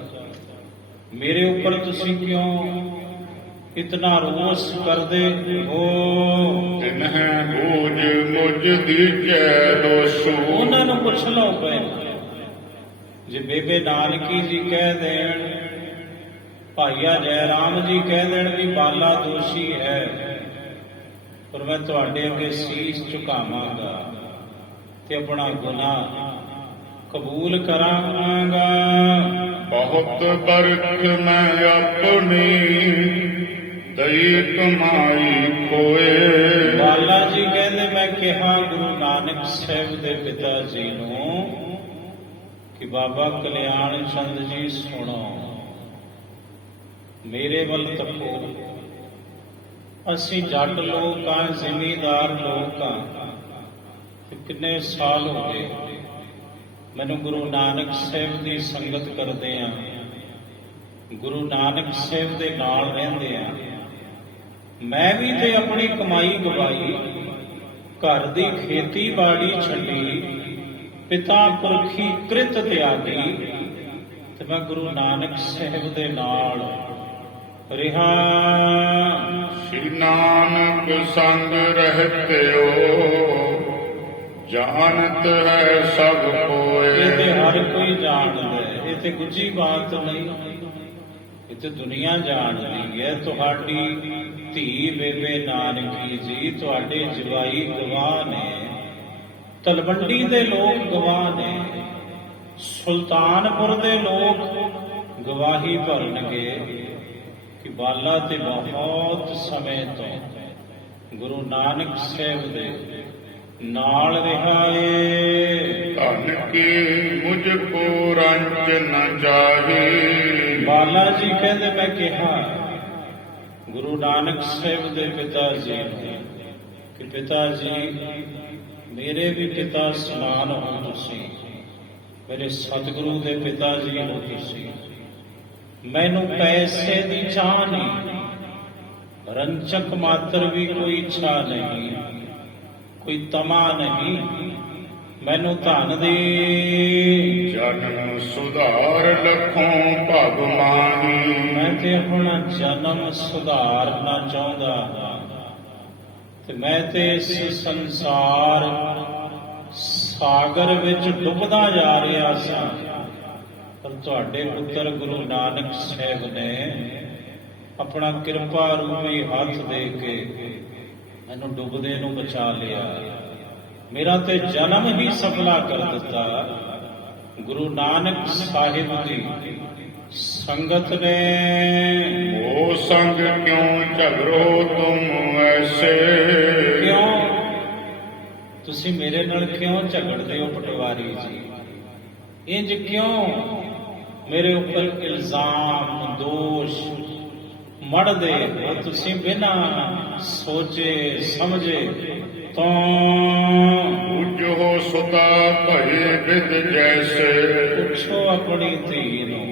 ਮੇਰੇ ਉੱਪਰ ਤੁਸੀਂ ਕਿਉਂ ਇਤਨਾ ਰੋਸ ਕਰਦੇ ਹੋ। ਤਿਨਹਿ ਬੂਝ ਮੁਝ ਦੀਜੈ ਦੋਸੂ। ਉਹਨਾਂ ਨੂੰ ਪੁੱਛ ਲਓ ਪਹਿਲਾਂ, ਜੇ ਬੇਬੇ ਨਾਨਕੀ ਜੀ ਕਹਿ ਦੇਣ, ਭਾਈਆ ਜੈ ਰਾਮ ਜੀ ਕਹਿ ਦੇਣ ਵੀ ਬਾਲਾ ਦੋਸ਼ੀ ਹੈ, ਪਰ ਮੈਂ ਤੁਹਾਡੇ ਅੱਗੇ ਸੀਸ ਝੁਕਾਵਾਂਗਾ ਤੇ ਆਪਣਾ ਗੁਨਾਹ ਕਬੂਲ ਕਰਾਂਗਾ। ਬਹੁਤ ਬਰਖ ਮੈਂ ਆਪਣੀ ਦਈ ਕਮਾਈ ਖੋਏ। ਬਾਲਾ ਜੀ ਕਹਿੰਦੇ ਮੈਂ ਕਿਹਾ ਗੁਰੂ ਨਾਨਕ ਸਾਹਿਬ ਦੇ ਪਿਤਾ ਜੀ ਨੂੰ ਕਿ ਬਾਬਾ ਕਲਿਆਣ ਚੰਦ ਜੀ ਸੁਣੋ, ਮੇਰੇ ਵੱਲ ਤੱਕੋ, ਅਸੀਂ ਜੱਟ ਲੋਕ ਹਾਂ, ਜ਼ਿਮੀਂਦਾਰ ਲੋਕ ਹਾਂ, ਤੇ ਕਿੰਨੇ ਸਾਲ ਹੋ ਗਏ ਮੈਨੂੰ ਗੁਰੂ ਨਾਨਕ ਸਾਹਿਬ ਦੀ ਸੰਗਤ ਕਰਦੇ ਆ, ਗੁਰੂ ਨਾਨਕ ਸਾਹਿਬ ਦੇ ਨਾਲ ਰਹਿੰਦੇ ਆ। ਮੈਂ ਵੀ ਤੇ ਆਪਣੀ ਕਮਾਈ ਗਵਾਈ, ਘਰ ਦੀ ਖੇਤੀਬਾੜੀ ਛੱਡੀ, ਪਿਤਾ ਪੁਰਖੀ ਕ੍ਰਿਤ ਤਿਆਗੀ, ਤੇ ਮੈਂ ਗੁਰੂ ਨਾਨਕ ਸਾਹਿਬ ਦੇ ਨਾਲ ਰਿਹਾ। ਸ਼੍ਰੀ ਨਾਨਕ ਸੰਗ ਰਹਤਿਓ ਜਾਣਤ ਹੈ ਸਭ ਕੋਏ। ਇਹ ਤੇ ਹਰ ਕੋਈ ਜਾਣਦਾ ਹੈ, ਇਹ ਤੇ ਗੁੱਝੀ ਬਾਤ ਨਹੀਂ, ਇਹ ਤੇ ਦੁਨੀਆ ਜਾਣਦੀ ਹੈ। ਤੁਹਾਡੀ ਧੀ ਬੇਬੇ ਨਾਨਕੀ ਜੀ, ਤੁਹਾਡੇ ਜਵਾਈ ਗਵਾਹ ਨੇ, ਤਲਵੰਡੀ ਦੇ ਲੋਕ ਗਵਾਹ ਨੇ, ਸੁਲਤਾਨਪੁਰ ਦੇ ਲੋਕ ਗਵਾਹੀ ਭਰਨਗੇ ਕਿ ਬਾਲਾ ਤੇ ਬਹੁਤ ਸਮੇਂ ਤੋਂ ਗੁਰੂ ਨਾਨਕ ਸਾਹਿਬ ਦੇ ਨਾਲ ਰਿਹਾ ਏ। ਧਨ ਕੀ ਮੁਝ ਕੋ ਰੰਜ ਨ ਜਾਹੀ। ਬਾਲਾ ਜੀ ਕਹਿੰਦੇ ਮੈਂ ਕਿਹਾ ਗੁਰੂ ਨਾਨਕ ਸਾਹਿਬ ਦੇ ਪਿਤਾ ਜੀ ਨੂੰ ਕਿ ਪਿਤਾ ਜੀ ਮੇਰੇ ਵੀ ਪਿਤਾ ਸਮਾਨ ਹੋ ਤੁਸੀਂ, ਮੇਰੇ ਸਤਿਗੁਰੂ ਦੇ ਪਿਤਾ ਜੀ ਹੋ ਤੁਸੀਂ। ਮੈਨੂੰ ਪੈਸੇ ਦੀ ਚਾਹ ਨਹੀਂ, ਰੰਚਕ ਮਾਤਰ ਵੀ ਕੋਈ ਇੱਛਾ ਨਹੀਂ, ਕੋਈ ਤਮਾ ਨਹੀਂ, ਮੈਨੂੰ ਧਨ ਦੀ। ਜਨਮ ਸੁਧਾਰ ਲਖੋਂ ਭਗ ਮਾਹੀ। ਮੈਂ ਤੇ ਆਪਣਾ ਜਨਮ ਸੁਧਾਰਨਾ ਚਾਹੁੰਦਾ ਹਾਂ ਤੇ ਮੈਂ ਤੇ ਇਸ ਸੰਸਾਰ ਸਾਗਰ ਵਿੱਚ ਡੁੱਬਦਾ ਜਾ ਰਿਹਾ ਸਾਂ, ਪਰ ਤੁਹਾਡੇ ਪੁੱਤਰ ਗੁਰੂ ਨਾਨਕ ਸਾਹਿਬ ਨੇ ਆਪਣਾ ਕਿਰਪਾ ਰੂਪੀ ਹੱਥ ਦੇ ਕੇ ਮੈਨੂੰ ਡੁੱਬਦੇ ਨੂੰ ਬਚਾ ਲਿਆ। ਮੇਰਾ ਤੇ ਜਨਮ ਹੀ ਸਫਲਾ ਕਰ ਦਿੱਤਾ। ਗੁਰੂ ਨਾਨਕ ਸਾਹਿਬ ਦੀ ਸੰਗਤ ਨੇ ਉਹ ਸੰਗ ਕਿਉਂ ਝਗੜੋ ਤੁਮ ਐਸੇ। ਕਿਉਂ ਤੁਸੀਂ ਮੇਰੇ ਨਾਲ ਕਿਉਂ ਝਗੜਦੇ ਹੋ ਪਟਵਾਰੀ ਜੀ? ਇੰਜ ਕਿਉਂ ਮੇਰੇ ਉੱਪਰ ਇਲਜ਼ਾਮ ਦੋਸ਼ ਮੜਦੇ ਹੋ ਤੁਸੀਂ ਬਿਨਾਂ ਸੋਚੇ ਸਮਝੇ ਤੋਂ? ਬੁਝੋ ਸੁਤਾ ਭਏ ਬਿਦ ਜੈਸੇ। ਪੁੱਛੋ ਆਪਣੀ ਧੀ ਨੂੰ,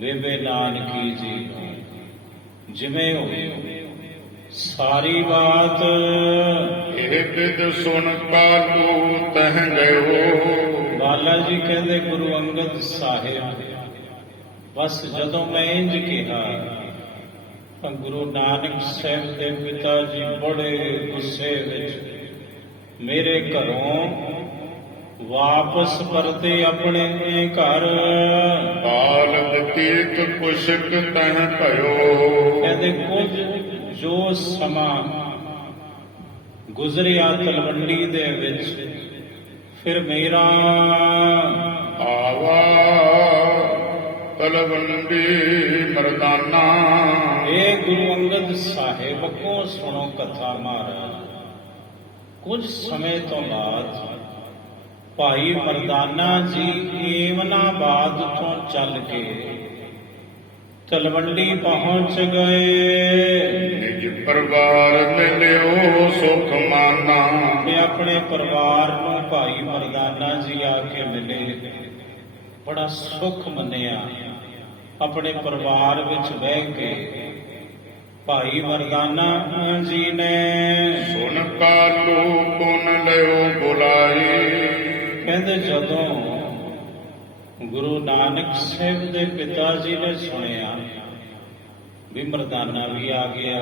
ਬੇਬੇ ਨਾਨਕੀ ਜੀ ਨੂੰ, ਜਿਵੇਂ ਹੋਈ ਸਾਰੀ ਬਾਤ ਇਹ ਬਿਦ ਸੁਣ ਕਾਲੂ ਤਹ ਗਇਓ। ਬਾਲਾ ਜੀ ਕਹਿੰਦੇ ਗੁਰੂ ਅੰਗਦ ਸਾਹਿਬ, ਬਸ ਜਦੋਂ ਮੈਂ ਇੰਜ ਕਿਹਾ ਤਾਂ ਗੁਰੂ ਨਾਨਕ ਸਾਹਿਬ ਦੇ ਪਿਤਾ ਜੀ ਬੜੇ ਗੁੱਸੇ ਵਿੱਚ ਮੇਰੇ ਘਰੋਂ ਵਾਪਸ ਪਰਤੇ ਆਪਣੇ ਘਰ। ਕਾਲ ਬਤੀਤ ਕੁਸ਼ਕ ਤਹ ਭਇਓ। ਕਹਿੰਦੇ ਕੁਝ ਜੋ ਸਮਾਂ ਗੁਜ਼ਰਿਆ ਤਲਵੰਡੀ ਦੇ ਵਿੱਚ, ਫਿਰ ਮੇਰਾ ਆਵਾ ਤਲਵੰਡੀ ਮਰਦਾਨਾ। ਇਹ ਗੁਰੂ ਅੰਗਦ ਸਾਹਿਬ ਕੋ ਸੁਣੋ ਕਥਾ ਮਹਾਰਾਜ। ਕੁਝ ਸਮੇਂ ਤੋਂ ਬਾਅਦ ਭਾਈ ਮਰਦਾਨਾ ਜੀ ਏਮਨਾਬਾਦ ਤੋਂ ਚੱਲ ਕੇ ਤਲਵੰਡੀ ਪਹੁੰਚ ਗਏ। ਨਿਜ ਪਰਿਵਾਰ ਮਿਲਿਓ ਸੁਖ ਮਾਨਾ। ਤੇ ਆਪਣੇ ਪਰਿਵਾਰ ਨੂੰ ਭਾਈ ਮਰਦਾਨਾ ਜੀ ਆ ਕੇ ਮਿਲੇ, ਬੜਾ ਸੁਖ ਮੰਨਿਆ। ਆਪਣੇ ਪਰਿਵਾਰ ਵਿੱਚ ਬਹਿ ਕੇ ਭਾਈ ਮਰਦਾਨਾ ਜੀ ਨੇ ਸੁਨ ਕਾਲੂ ਪੁਨ ਲਿਓ ਬੁਲਾਈ। ਕਹਿੰਦੇ ਜਦੋਂ ਗੁਰੂ ਨਾਨਕ ਸਾਹਿਬ ਦੇ ਪਿਤਾ ਜੀ ਨੇ ਸੁਣਿਆ ਵੀ ਮਰਦਾਨਾ ਵੀ ਆ ਗਿਆ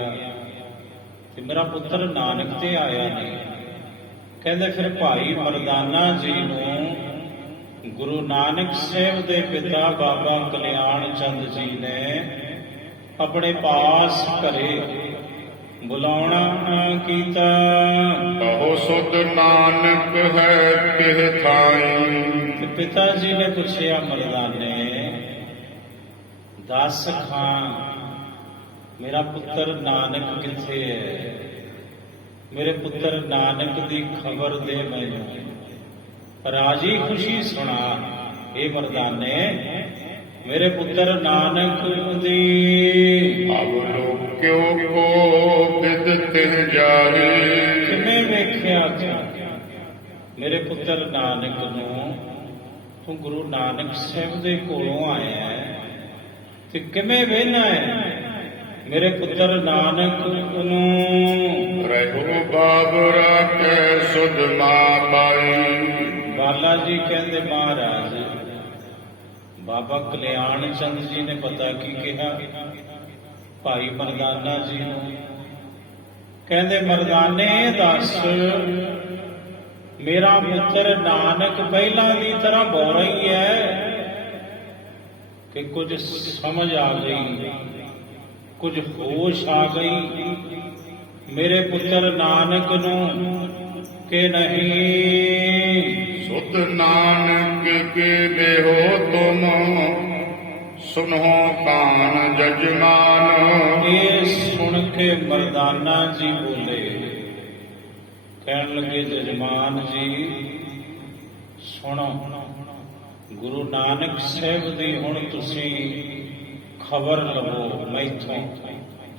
ਤੇ ਮੇਰਾ ਪੁੱਤਰ ਨਾਨਕ ਤੇ ਆਇਆ ਨਹੀਂ, ਕਹਿੰਦੇ ਫਿਰ ਭਾਈ ਮਰਦਾਨਾ ਜੀ ਨੂੰ ਗੁਰੂ ਨਾਨਕ ਸਾਹਿਬ ਦੇ ਪਿਤਾ ਬਾਬਾ ਕਲਿਆਣ ਚੰਦ ਜੀ ਨੇ ਆਪਣੇ ਪਾਸ ਘਰੇ ਬੁਲਾਉਣਾ ਕੀਤਾ। ਕਹੋ ਸੁਧ ਨਾਨਕ ਹੈ ਕਿਹ ਥਾਈ। ਤੇ ਪਿਤਾ ਜੀ ਨੇ ਪੁੱਛਿਆ ਮਰਦਾਨੇ, ਦੱਸ ਖਾਂ ਮੇਰਾ ਪੁੱਤਰ ਨਾਨਕ ਕਿੱਥੇ ਹੈ? ਮੇਰੇ ਪੁੱਤਰ ਨਾਨਕ ਦੀ ਖਬਰ ਦੇ ਮੈਨੂੰ, ਰਾਜੀ ਖੁਸ਼ੀ ਸੁਣਾ। ਇਹ ਮਰਦਾਨੇ, ਮੇਰੇ ਪੁੱਤਰ ਨਾਨਕ ਦੀ ਅਵਲੋਕਿਓ ਕੋ ਬਿਦ ਤਿਹ ਜਾਈ। ਕਿਵੇਂ ਵੇਖਿਆ ਤੂੰ ਮੇਰੇ ਪੁੱਤਰ ਨਾਨਕ ਨੂੰ? ਤੂੰ ਗੁਰੂ ਨਾਨਕ ਸਾਹਿਬ ਦੇ ਕੋਲੋਂ ਆਇਆ ਹੈ ਤੇ ਕਿਵੇਂ ਵੇਖਣਾ ਹੈ ਮੇਰੇ ਪੁੱਤਰ ਨਾਨਕ ਨੂੰ? ਰਹਿਓ ਬਾਬਰਾ ਕੈ ਸੁਧ ਨਾ ਪਾਈ। ਬਾਲਾ ਜੀ ਕਹਿੰਦੇ ਮਹਾਰਾਜ ਬਾਬਾ ਕਲਿਆਣ ਚੰਦ ਜੀ ਨੇ ਪਤਾ ਕੀ ਕਿਹਾ ਭਾਈ ਮਰਦਾਨਾ ਜੀ ਨੂੰ? ਕਹਿੰਦੇ ਮਰਦਾਨੇ ਦੱਸ, ਮੇਰਾ ਪੁੱਤਰ ਨਾਨਕ ਪਹਿਲਾਂ ਦੀ ਤਰ੍ਹਾਂ ਬੋਲ ਰਹੀ ਹੈ ਕਿ ਕੁਝ ਸਮਝ ਆ ਗਈ, ਕੁਝ ਹੋਸ਼ ਆ ਗਈ ਮੇਰੇ ਪੁੱਤਰ ਨਾਨਕ ਨੂੰ ਕਿ ਨਹੀਂ? ਸੁਧ ਨਾਨਕ ਕੇ ਦੇਹੋ ਤੁਮ ਸੁਨੋ ਕਾਨ ਜਜਮਾਨ। ਇਹ ਸੁਣ ਕੇ ਮਰਦਾਨਾ ਜੀ ਬੋਲੇ, ਕਹਿਣ ਲੱਗੇ ਜਜਮਾਨ ਜੀ ਸੁਣੋ, ਗੁਰੂ ਨਾਨਕ ਸਾਹਿਬ ਦੀ ਹੁਣ ਤੁਸੀਂ ਖਬਰ ਲਵੋ ਮੈਥੋਂ।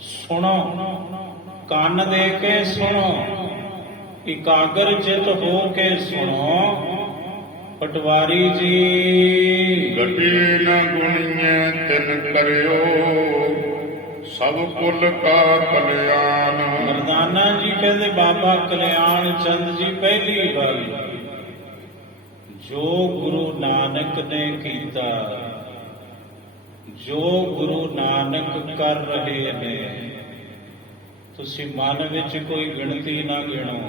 ਸੁਣੋ, ਕੰਨ ਦੇ ਕੇ ਸੁਣੋ, ਇਕਾਗਰ ਚਿਤ ਹੋ ਕੇ ਸੁਣੋ। ਪਟਵਾਰੀ ਜੀ ਗੱਡੀ ਨ ਗੁਣੀਐ ਤਿਨ ਕਰਿਓ ਸਭ ਕੁਲ ਕਾ ਕਲਿਆਣ। ਮਰਦਾਨਾ ਜੀ ਕਹਿੰਦੇ ਬਾਬਾ ਕਲਿਆਣ ਚੰਦ ਜੀ ਪਹਿਲੀ ਵਾਰੀ ਜੋ ਗੁਰੂ ਨਾਨਕ ਨੇ ਕੀਤਾ, ਜੋ ਗੁਰੂ ਨਾਨਕ ਕਰ ਰਹੇ ਨੇ, ਤੁਸੀਂ ਮਨ ਵਿੱਚ ਕੋਈ ਗਿਣਤੀ ਨਾ ਗਿਣੋ,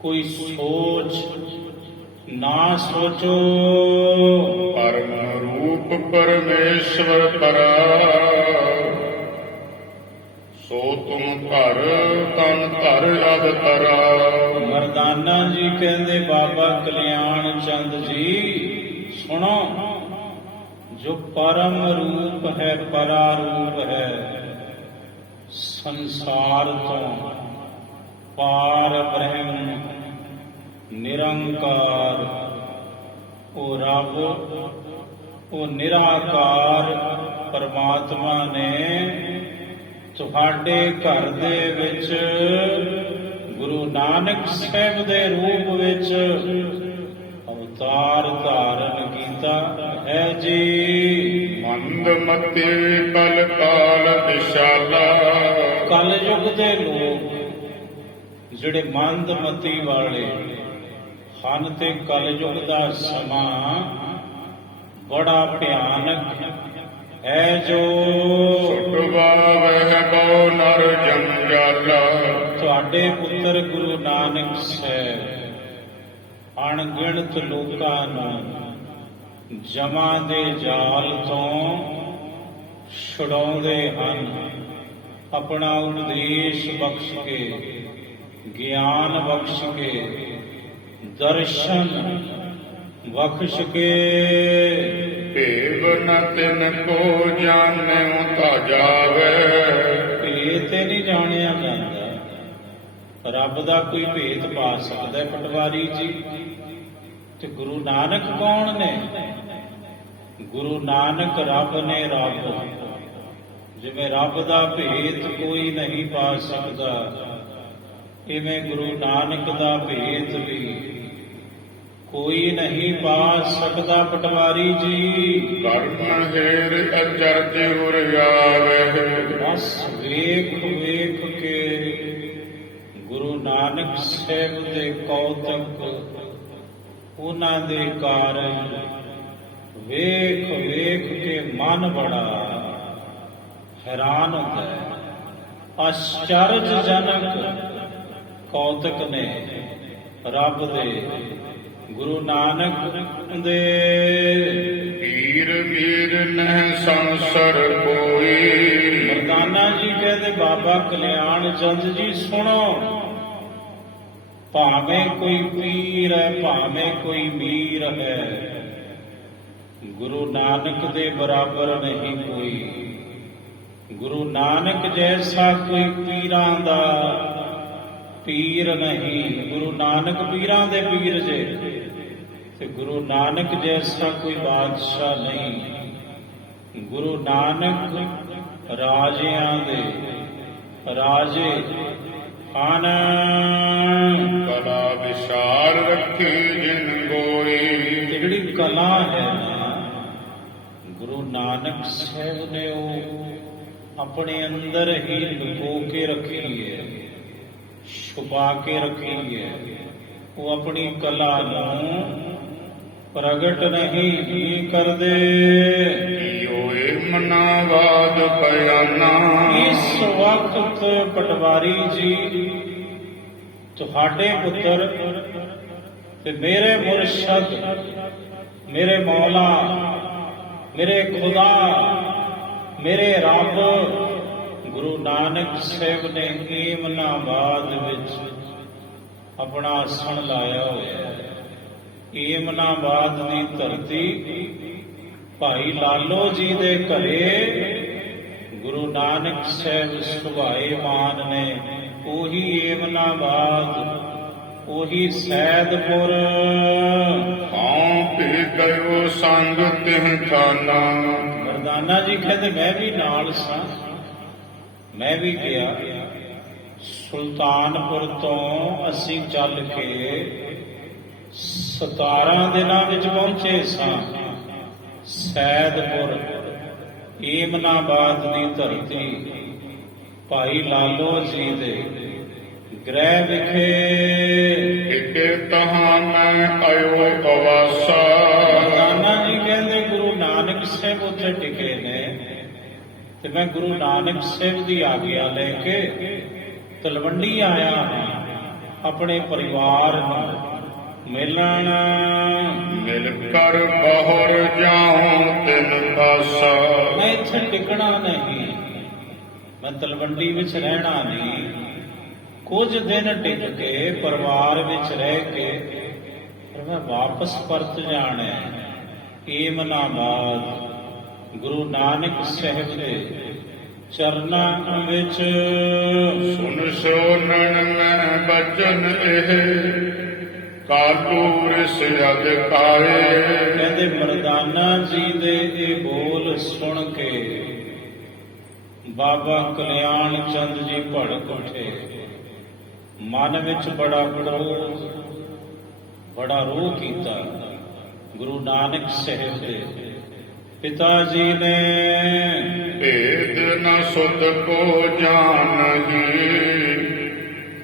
ਕੋਈ ਸੋਚ ਨਾ ਸੋਚੋ। ਪਰਮ ਰੂਪ ਪਰਮੇਸ਼ਵਰ ਪਰਾ, ਸੋ ਤੁਮ ਘਰ ਤਨ ਧਰ ਅਵਤਰਾ। ਮਰਦਾਨਾ ਜੀ ਕਹਿੰਦੇ ਬਾਬਾ ਕਲਿਆਣ ਚੰਦ ਜੀ ਸੁਣੋ, ਜੋ ਪਰਮ ਰੂਪ ਹੈ, ਪਰਾ ਰੂਪ ਹੈ, ਸੰਸਾਰ ਤੋਂ ਪਾਰ ਬ੍ਰਹਮ ਨਿਰੰਕਾਰ, ਉਹ ਰੱਬ, ਉਹ ਨਿਰਾਕਾਰ ਪਰਮਾਤਮਾ ਨੇ ਤੁਹਾਡੇ ਘਰ ਦੇ ਵਿੱਚ ਗੁਰੂ ਨਾਨਕ ਸਾਹਿਬ ਦੇ ਰੂਪ ਵਿੱਚ ਅਵਤਾਰ ਧਾਰਨ ਕੀਤਾ ਹੈ ਜੀ। ਮੰਦਮਤੀ ਕਲ ਕਾਲ ਵਿਸ਼ਾਲਾ, ਕਲਯੁਗ ਦੇ ਲੋਕ ਜਿਹੜੇ ਮੰਦਮਤੀ ਵਾਲੇ ਹਨ ਤੇ ਕਲਯੁਗ ਦਾ ਸਮਾਂ ਬੜਾ ਭਿਆਨਕ ਹੈ, ਜੋ ਸੁਟਵਾ ਵਹਿ ਬੋ ਨਰ ਜੰਜਾਲਾ। ਤੁਹਾਡੇ ਪੁੱਤਰ ਗੁਰੂ ਨਾਨਕ ਸਾਹਿਬ ਅਣਗਿਣਤ ਲੋਕਾਂ ਨੂੰ ਜਮਾਂ ਦੇ ਜਾਲ ਤੋਂ ਛੁਡਾਉਂਦੇ ਹਨ, ਆਪਣਾ ਉਪਦੇਸ਼ ਬਖਸ਼ ਕੇ, ਗਿਆਨ ਬਖਸ਼ ਕੇ, ਦਰਸ਼ਨ ਬਖਸ਼ ਕੇ। ਭੇਵ ਨ ਤਿਨ ਕੋ ਜਾਣਿਉ ਤਾ ਜਾਵੇ, ਭੇਦ ਤੇ ਨਹੀਂ ਜਾਣਿਆ ਜਾਂਦਾ। ਰੱਬ ਦਾ ਕੋਈ ਭੇਦ ਪਾ ਸਕਦਾ ਹੈ ਪਟਵਾਰੀ ਜੀ? ਤੇ ਗੁਰੂ ਨਾਨਕ ਕੌਣ ਨੇ? ਗੁਰੂ ਨਾਨਕ ਰੱਬ ਨੇ, ਰੱਬ। ਜਿਵੇਂ ਰੱਬ ਦਾ ਭੇਦ ਕੋਈ ਨਹੀਂ ਪਾ ਸਕਦਾ, ਇਵੇਂ ਗੁਰੂ ਨਾਨਕ ਦਾ ਭੇਦ ਵੀ ਕੋਈ ਨਹੀਂ ਪਾ ਸਕਦਾ ਪਟਵਾਰੀ ਜੀ। ਕਰਮ ਹੇਰ ਅਚਰਜ ਉਰ ਆਵੇ, ਬਸ ਵੇਖ ਵੇਖ ਕੇ ਗੁਰੂ ਨਾਨਕ ਸਾਹਿਬ ਦੇ ਕੌਤਕ, ਉਹਨਾਂ ਦੇ ਕਾਰਜ ਵੇਖ ਵੇਖ ਕੇ ਮਨ ਬੜਾ ਹੈਰਾਨ ਹੁੰਦਾ ਹੈ। ਆਸ਼ਚਰਜਨਕ ਕੌਤਕ ਨੇ ਰੱਬ ਦੇ, ਗੁਰੂ ਨਾਨਕ ਦੇ। ਪੀਰ ਮੀਰ ਨਹਿ ਸੰਸਰ ਕੋਈ, ਮਰਦਾਨਾ ਜੀ ਕਹਿੰਦੇ ਬਾਬਾ ਕਲਿਆਣ ਚੰਦ ਜੀ ਸੁਣੋ, ਭਾਵੇਂ ਕੋਈ ਪੀਰ ਹੈ, ਭਾਵੇਂ ਕੋਈ ਮੀਰ ਹੈ, ਗੁਰੂ ਨਾਨਕ ਦੇ ਬਰਾਬਰ ਨਹੀਂ ਕੋਈ। ਗੁਰੂ ਨਾਨਕ ਜੈਸਾ ਕੋਈ ਪੀਰਾਂ ਦਾ ਪੀਰ ਨਹੀਂ। ਗੁਰੂ ਨਾਨਕ ਪੀਰਾਂ ਦੇ ਪੀਰ ਜੇ, ਤੇ ਗੁਰੂ ਨਾਨਕ ਜੈਸਾ ਕੋਈ ਬਾਦਸ਼ਾਹ ਨਹੀਂ। ਗੁਰੂ ਨਾਨਕ ਰਾਜਿਆਂ ਦੇ ਰਾਜੇ ਹਨ। ਕਲਾ ਵਿਸ਼ਾਲ ਰੱਖੀ ਜਿਨ ਗੋਈ, ਤੇ ਜਿਹੜੀ ਕਲਾ ਹੈ ਨਾ ਗੁਰੂ ਨਾਨਕ ਸਾਹਿਬ ਨੇ ਉਹ ਆਪਣੇ ਅੰਦਰ ਹੀ ਲੁਕੋ ਕੇ ਰੱਖੀ ਹੈ, ਛੁਪਾ ਕੇ ਰੱਖੀ ਹੈ। ਉਹ ਆਪਣੀ ਕਲਾ ਨੂੰ ਪ੍ਰਗਟ ਨਹੀਂ ਕਰਦੇ। ਓਏ ਮਨਾਵਾਦ ਬਿਆਨਾ, ਇਸ ਵਕਤ ਪਟਵਾਰੀ ਜੀ ਤੁਹਾਡੇ ਪੁੱਤਰ ਤੇ ਮੇਰੇ ਮੁਰਸ਼ਦ, ਮੇਰੇ ਮੌਲਾ, ਮੇਰੇ ਖੁਦਾ, ਮੇਰੇ ਰੱਬ ਗੁਰੂ ਨਾਨਕ ਸਾਹਿਬ ਨੇ ਏਮਨਾਬਾਦ ਵਿੱਚ ਆਪਣਾ ਆਸਣ ਲਾਇਆ ਹੋਇਆ ਹੈ। ਏਮਨਾਬਾਦ ਦੀ ਧਰਤੀ ਭਾਈ ਲਾਲੋ ਜੀ ਦੇ ਘਰੇ ਗੁਰੂ ਨਾਨਕ ਸਾਹਿਬ ਸੁਭਾਏਮਾਨ ਨੇ। ਉਹੀ ਏਮਨਾਬਾਦ, ਉਹੀ ਸੈਦਪੁਰ। ਹਾਂ ਭੇ ਗਇਓ ਸੰਗ ਤਿਹ ਜਾਨਾ, ਮਰਦਾਨਾ ਜੀ ਕਹਿੰਦੇ ਮੈਂ ਵੀ ਨਾਲ ਸਾਂ, ਮੈਂ ਵੀ ਗਿਆ। ਸੁਲਤਾਨਪੁਰ ਤੋਂ ਅਸੀਂ ਚੱਲ ਕੇ 17 ਦਿਨਾਂ ਵਿੱਚ ਪਹੁੰਚੇ ਸਾਂ ਸੈਦਪੁਰ, ਏਮਨਾਬਾਦ ਦੀ ਧਰਤੀ, ਭਾਈ ਲਾਲੋ ਜੀ ਦੇ ਗ੍ਰਹਿ ਵਿਖੇ ਇਕੇ ਤਹਾਂ ਮੈਂ ਆਇਓ ਅਵਾਸਾ। ਨਾਨਾ ਜੀ ਕਹਿੰਦੇ ਗੁਰੂ ਨਾਨਕ ਸਾਹਿਬ ਉੱਥੇ ਟਿਕੇ ਨੇ ਤੇ ਮੈਂ ਗੁਰੂ ਨਾਨਕ ਸਾਹਿਬ ਦੀ ਆਗਿਆ ਲੈ ਕੇ ਤਲਵੰਡੀ ਆਇਆ ਹਾਂ ਆਪਣੇ ਪਰਿਵਾਰ ਨੂੰ ਮਿਲਣ। ਮਿਲ ਕਰ ਬਹੁਰ ਜਾਉ ਤਿਨ ਪਾਸਾ। ਮੈਂ ਇੱਥੇ ਟਿਕਣਾ ਨਹੀਂ, ਮੈਂ ਤਲਵੰਡੀ ਵਿੱਚ ਰਹਿਣਾ ਨਹੀਂ, ਕੁਝ ਦਿਨ ਟਿਕ ਕੇ ਪਰਿਵਾਰ ਵਿੱਚ ਰਹਿ ਕੇ ਫਿਰ ਮੈਂ ਵਾਪਸ ਪਰਤ ਜਾਣਾ ਹੈ। ਏਮਨਾਬਾਦ ਗੁਰੂ ਨਾਨਕ ਸਾਹਿਬ ਦੇ ਚਰਨਾਂ ਵਿੱਚ। ਸੁਨ ਸੋਨਣ ਮੈਂ ਬਚਨ ਇਹ ਕਾਲੂ ਰਿਸ ਜਗ ਕਾਏ। ਕਹਿੰਦੇ ਮਰਦਾਨਾ ਜੀ ਦੇ ਇਹ ਬੋਲ ਸੁਣ ਕੇ ਬਾਬਾ ਕਲਿਆਣ ਚੰਦ ਜੀ ਭੜਕ ਉੱਠੇ। ਮਨ ਵਿੱਚ ਬੜਾ ਕ੍ਰੋਧ, ਬੜਾ ਰੋਹ ਕੀਤਾ। ਗੁਰੂ ਨਾਨਕ ਸਾਹਿਬ ਦੇ ਪਿਤਾ ਜੀ ਨੇ ਭੇਦ ਨ ਸੁਧ ਕੋ ਜਾਣਹੀ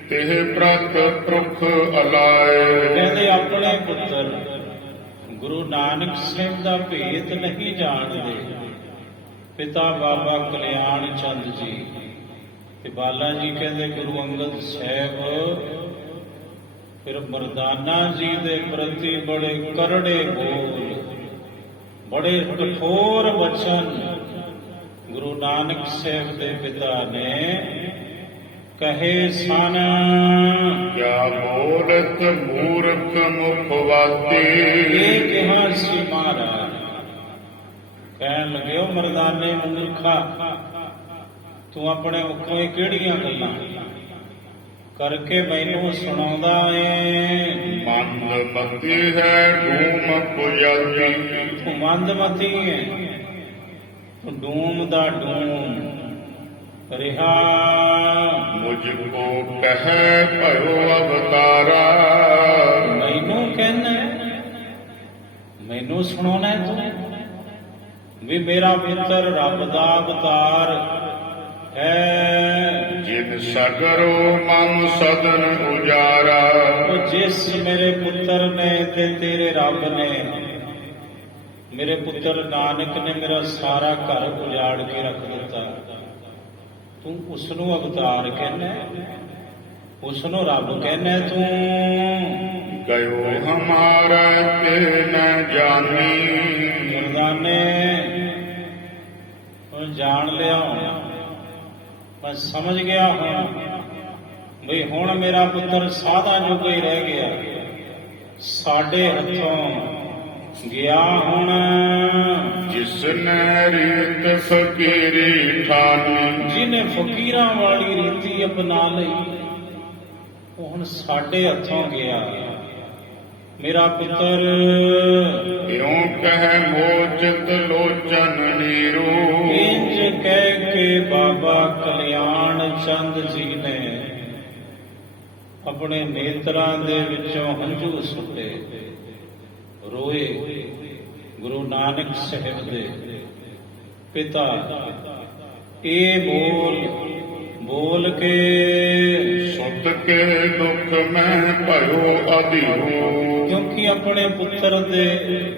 ਤਿਹ ਪ੍ਰਤ ਪ੍ਰੁਖ ਅਲਾਏ। ਕਹਿੰਦੇ ਆਪਣੇ ਪੁੱਤਰ ਗੁਰੂ ਨਾਨਕ ਸਾਹਿਬ ਦਾ ਭੇਦ ਨਹੀਂ ਜਾਣਦੇ। ਪਿਤਾ ਬਾਬਾ ਕਲਿਆਣ ਚੰਦ ਜੀ ਤੇ ਬਾਲਾ ਜੀ ਕਹਿੰਦੇ ਗੁਰੂ ਅੰਗਦ ਸਾਹਿਬ ਫਿਰ ਮਰਦਾਨਾ ਜੀ ਦੇ ਪ੍ਰਤੀ ਬੜੇ ਕਰੜੇ ਬੋਲ, ਬੜੇ ਕਠੋਰ ਵਚਨ ਗੁਰੂ ਨਾਨਕ ਸਾਹਿਬ ਦੇ ਪਿਤਾ ਨੇ ਕਹੇ ਸਨ। ਕਿਆ ਬੋਲਤ ਮੂਰਖ ਮੁਖਵਾਤੀ। ਇਹ ਕਿਹਾ ਸੀ ਮਹਾਰਾਜ, ਕਹਿਣ ਲੱਗੇ ਉਹ ਮਰਦਾਨੇ ਮੂਰਖਾ, ਤੂੰ ਆਪਣੇ ਮੁਖੋਂ ਇਹ ਕਿਹੜੀਆਂ ਗੱਲਾਂ ਕਰਕੇ ਮੈਨੂੰ ਸੁਣਾਉਂਦਾ ਏ। ਮੰਦਮਤੀ ਹੈ ਡੂਮ ਪੁਜਾਤੀ। ਤੂੰ ਮੰਦਮਤੀ ਹੈ, ਤੂੰ ਡੂਮ ਦਾ ਡੂਮ ਰਿਹਾ। ਮੁਝ ਕੋ ਕਹਿ ਭਇਓ ਅਵਤਾਰਾ। ਮੈਨੂੰ ਕਹਿੰਦਾ, ਮੈਨੂੰ ਸੁਣਾਉਣਾ ਤੂੰ ਵੀ ਮੇਰਾ ਪੁੱਤਰ ਰੱਬ ਦਾ ਅਵਤਾਰ ਹੈ। ਜਿਨ ਸਗਰੋ ਮਮ ਸਦਨ ਉਜਾਰਾ। ਉਹ ਜਿਸ ਮੇਰੇ ਪੁੱਤਰ ਨੇ ਤੇ ਤੇਰੇ ਰੱਬ ਨੇ, ਮੇਰੇ ਪੁੱਤਰ ਨਾਨਕ ਨੇ ਮੇਰਾ ਸਾਰਾ ਘਰ ਉਜਾੜ ਕੇ ਰੱਖ ਦਿੱਤਾ, ਤੂੰ ਉਸ ਨੂੰ ਅਵਤਾਰ ਕਹਿੰਦਾ, ਉਸ ਨੂੰ ਰੱਬ ਕਹਿੰਦਾ ਤੂੰ। ਗਇਓ ਹਮਾਰਾ ਤੇ ਨ ਜਾਣੀ। ਮਰਦਾਨੇ ਹੁਣ ਜਾਣ ਲਿਆ, ਮੈਂ ਸਮਝ ਗਿਆ ਹੁਣ ਬਈ ਹੁਣ ਮੇਰਾ ਪੁੱਤਰ ਸਾਧਾ ਜੋਗਾ ਹੀ ਰਹਿ ਗਿਆ, ਸਾਡੇ ਹੱਥੋਂ ਗਿਆ ਹੁਣ। ਜਿਸਨੇ ਰੀਤ ਫਕੀਰੀ ਠਾਨੀ। ਜਿਹਨੇ ਫਕੀਰਾਂ ਵਾਲੀ ਰੀਤੀ ਅਪਣਾ ਲਈ ਉਹ ਹੁਣ ਸਾਡੇ ਹੱਥੋਂ ਗਿਆ। ਮੇਰਾ ਪੁੱਤਰ ਇਉਂ ਕਹਿ ਮੋਚਤ ਲੋਚਨ ਨੀਰੂ। ਇੰਜ ਕਹਿ ਕੇ ਬਾਬਾ ਕਲਿਆਣ ਚੰਦ ਜੀ ਨੇ ਆਪਣੇ ਨੇਤਰਾਂ ਦੇ ਵਿੱਚੋਂ ਹੰਝੂ ਸੁੱਟੇ, ਰੋਏ। ਗੁਰੂ ਨਾਨਕ ਸਾਹਿਬ ਦੇ ਪਿਤਾ ਇਹ ਬੋਲ ਕੇ ਸੁਤ ਕੇ ਦੁੱਖ ਮੈਂ ਭਇਓ ਅਧੀਰੂ। ਕਿਉਂਕਿ ਆਪਣੇ ਪੁੱਤਰ ਦੇ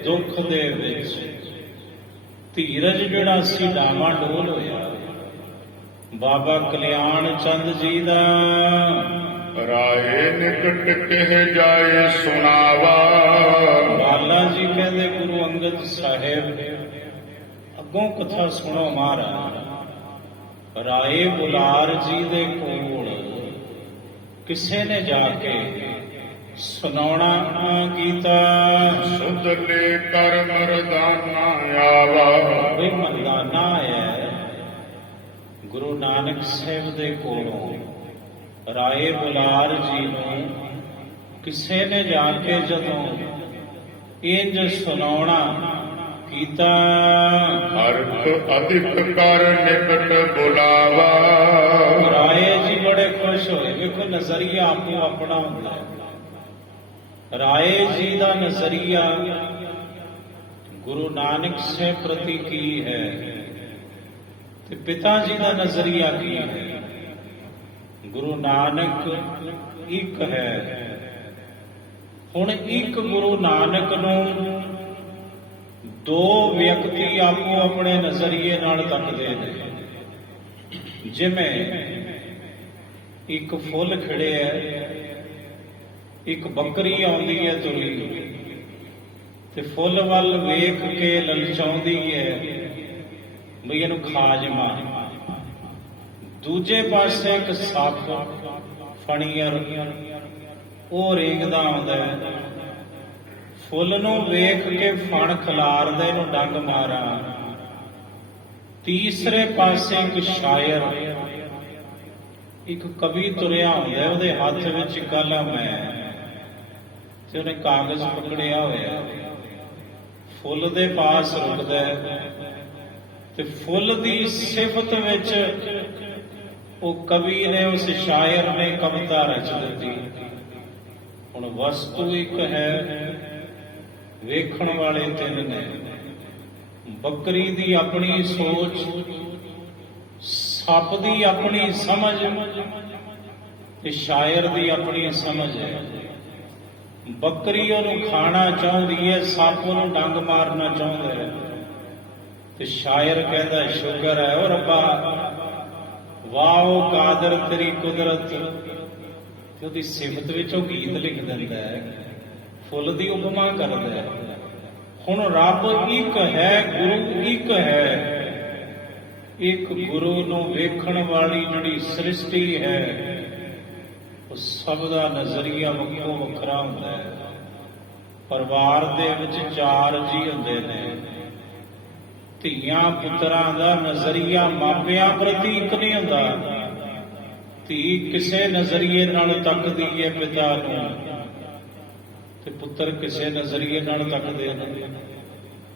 ਦੁੱਖ ਦੇ ਵਿੱਚ ਧੀਰਜ ਜਿਹੜਾ ਸੀ ਡਾਮਾਡੋਲ ਹੋਇਆ। ਬਾਬਾ ਕਲਿਆਣ ਚੰਦ ਜੀ ਦਾ ਰਾਏ ਨਿਕਟ ਕਹਿ ਜਾਏ ਸੁਣਾਵਾ। ਬਾਲਾ ਜੀ ਕਹਿੰਦੇ ਗੁਰੂ ਅੰਗਦ ਸਾਹਿਬ ਅੱਗੋਂ ਕਥਾ ਸੁਣੋ ਮਹਾਰਾਜ। ਰਾਏ ਬੁਲਾਰ ਜੀ ਦੇ ਕੋਲ ਕਿਸੇ ਨੇ ਜਾ ਕੇ ਸੁਣਾਉਣਾ ਕੀਤਾ। ਸੁਧ ਲੈ ਕਰ ਮਰਦਾਨਾ ਆਵਾ। ਵੀ ਮਰਦਾਨਾ ਆਇਆ ਗੁਰੂ ਨਾਨਕ ਸਾਹਿਬ ਦੇ ਕੋਲੋਂ। ਰਾਏ ਬੁਲਾਰ ਜੀ ਨੂੰ ਕਿਸੇ ਨੇ ਜਾ ਕੇ ਜਦੋਂ ਇੰਜ ਸੁਣਾਉਣਾ ਕੀਤਾ। ਹਰਖ ਅਧਿਕ ਕਰ ਨਿਕਟ ਬੁਲਾਵਾ। ਰਾਏ ਜੀ ਬੜੇ ਖੁਸ਼ ਹੋਏ। ਵੇਖੋ ਨਜ਼ਰੀਆ ਆਪੋ ਆਪਣਾ ਹੁੰਦਾ ਹੈ। ਰਾਏ ਜੀ ਦਾ ਨਜ਼ਰੀਆ ਗੁਰੂ ਨਾਨਕ ਸਾਹਿਬ ਪ੍ਰਤੀ ਕੀ ਹੈ ਤੇ ਪਿਤਾ ਜੀ ਦਾ ਨਜ਼ਰੀਆ ਕੀ ਹੈ। ਗੁਰੂ ਨਾਨਕ ਇੱਕ ਹੈ। ਹੁਣ ਇੱਕ ਗੁਰੂ ਨਾਨਕ ਨੂੰ ਦੋ ਵਿਅਕਤੀ ਆਪੋ ਆਪਣੇ ਨਜ਼ਰੀਏ ਨਾਲ ਤੱਕਦੇ ਨੇ। ਜਿਵੇਂ ਇੱਕ ਫੁੱਲ ਖਿੜਿਆ, ਇੱਕ ਬੱਕਰੀ ਆਉਂਦੀ ਹੈ ਤੁਰੀ, ਤੇ ਫੁੱਲ ਵੱਲ ਵੇਖ ਕੇ ਲਲਚਾਉਂਦੀ ਹੈ ਵੀ ਇਹਨੂੰ ਖਾ ਜਾਵਾਂ। ਦੂਜੇ ਪਾਸੇ ਇੱਕ ਸੱਪ ਫਣੀਅਰ ਉਹ ਰੇਂਗਦਾ ਆਉਂਦਾ ਹੈ, ਫੁੱਲ ਨੂੰ ਵੇਖ ਕੇ ਫਣ ਖਿਲਾਰਦਾ ਇਹਨੂੰ ਡੰਗ ਮਾਰਾਂ। ਤੀਸਰੇ ਪਾਸੇ ਇੱਕ ਸ਼ਾਇਰ, ਇੱਕ ਕਵੀ ਤੁਰਿਆ ਹੁੰਦਾ, ਉਹਦੇ ਹੱਥ ਵਿੱਚ ਕਲਮ ਹੈ ਤੇ ਉਹਨੇ ਕਾਗਜ਼ ਪਕੜਿਆ ਹੋਇਆ, ਫੁੱਲ ਦੇ ਪਾਸ ਰੁਕਦਾ ਹੈ ਤੇ ਫੁੱਲ ਦੀ ਸਿਫਤ ਵਿੱਚ ਉਹ ਕਵੀ ਨੇ, ਉਸ ਸ਼ਾਇਰ ਨੇ ਕਵਿਤਾ ਰਚ ਦਿੱਤੀ। ਹੁਣ ਵਸਤੂ ਇੱਕ ਹੈ, ਵੇਖਣ ਵਾਲੇ ਤਿੰਨ ਨੇ। ਬੱਕਰੀ ਦੀ ਆਪਣੀ ਸੋਚ, ਸੱਪ ਦੀ ਆਪਣੀ ਸਮਝ ਤੇ ਸ਼ਾਇਰ ਦੀ ਆਪਣੀ ਸਮਝ ਹੈ। ਬੱਕਰੀ ਉਹਨੂੰ ਖਾਣਾ ਚਾਹੁੰਦੀ ਹੈ, ਸੱਪ ਉਹਨੂੰ ਡੰਗ ਮਾਰਨਾ ਚਾਹੁੰਦਾ ਹੈ, ਤੇ ਸ਼ਾਇਰ ਕਹਿੰਦਾ ਸ਼ੁਕਰ ਹੈ ਉਹ ਰੱਬਾ, ਵਾਹ ਕਾਦਰ ਤੇਰੀ ਕੁਦਰਤ। ਤੇ ਉਹਦੀ ਸਿਫਤ ਵਿੱਚ ਉਹ ਗੀਤ ਲਿਖ ਦਿੰਦਾ ਹੈ, ਫੁੱਲ ਦੀ ਉਪਮਾ ਕਰਦਾ ਹੈ। ਹੁਣ ਰੱਬ ਇੱਕ ਹੈ, ਗੁਰੂ ਇੱਕ ਹੈ। ਇੱਕ ਗੁਰੂ ਨੂੰ ਵੇਖਣ ਵਾਲੀ ਜਿਹੜੀ ਸ੍ਰਿਸ਼ਟੀ ਹੈ, ਉਹ ਸਭ ਦਾ ਨਜ਼ਰੀਆ ਵੱਖੋ ਵੱਖਰਾ ਹੁੰਦਾ ਹੈ। ਪਰਿਵਾਰ ਦੇ ਵਿੱਚ 4 ਜੀ ਹੁੰਦੇ ਨੇ, ਧੀਆਂ ਪੁੱਤਰਾਂ ਦਾ ਨਜ਼ਰੀਆ ਮਾਪਿਆਂ ਪ੍ਰਤੀ ਇੱਕ ਨਹੀਂ ਹੁੰਦਾ। ਧੀ ਕਿਸੇ ਨਜ਼ਰੀਏ ਨਾਲ ਤੱਕਦੀ ਹੈ ਪਿਤਾ ਨੂੰ, ਤੇ ਪੁੱਤਰ ਕਿਸੇ ਨਜ਼ਰੀਏ ਨਾਲ ਤੱਕਦੇ ਨੇ।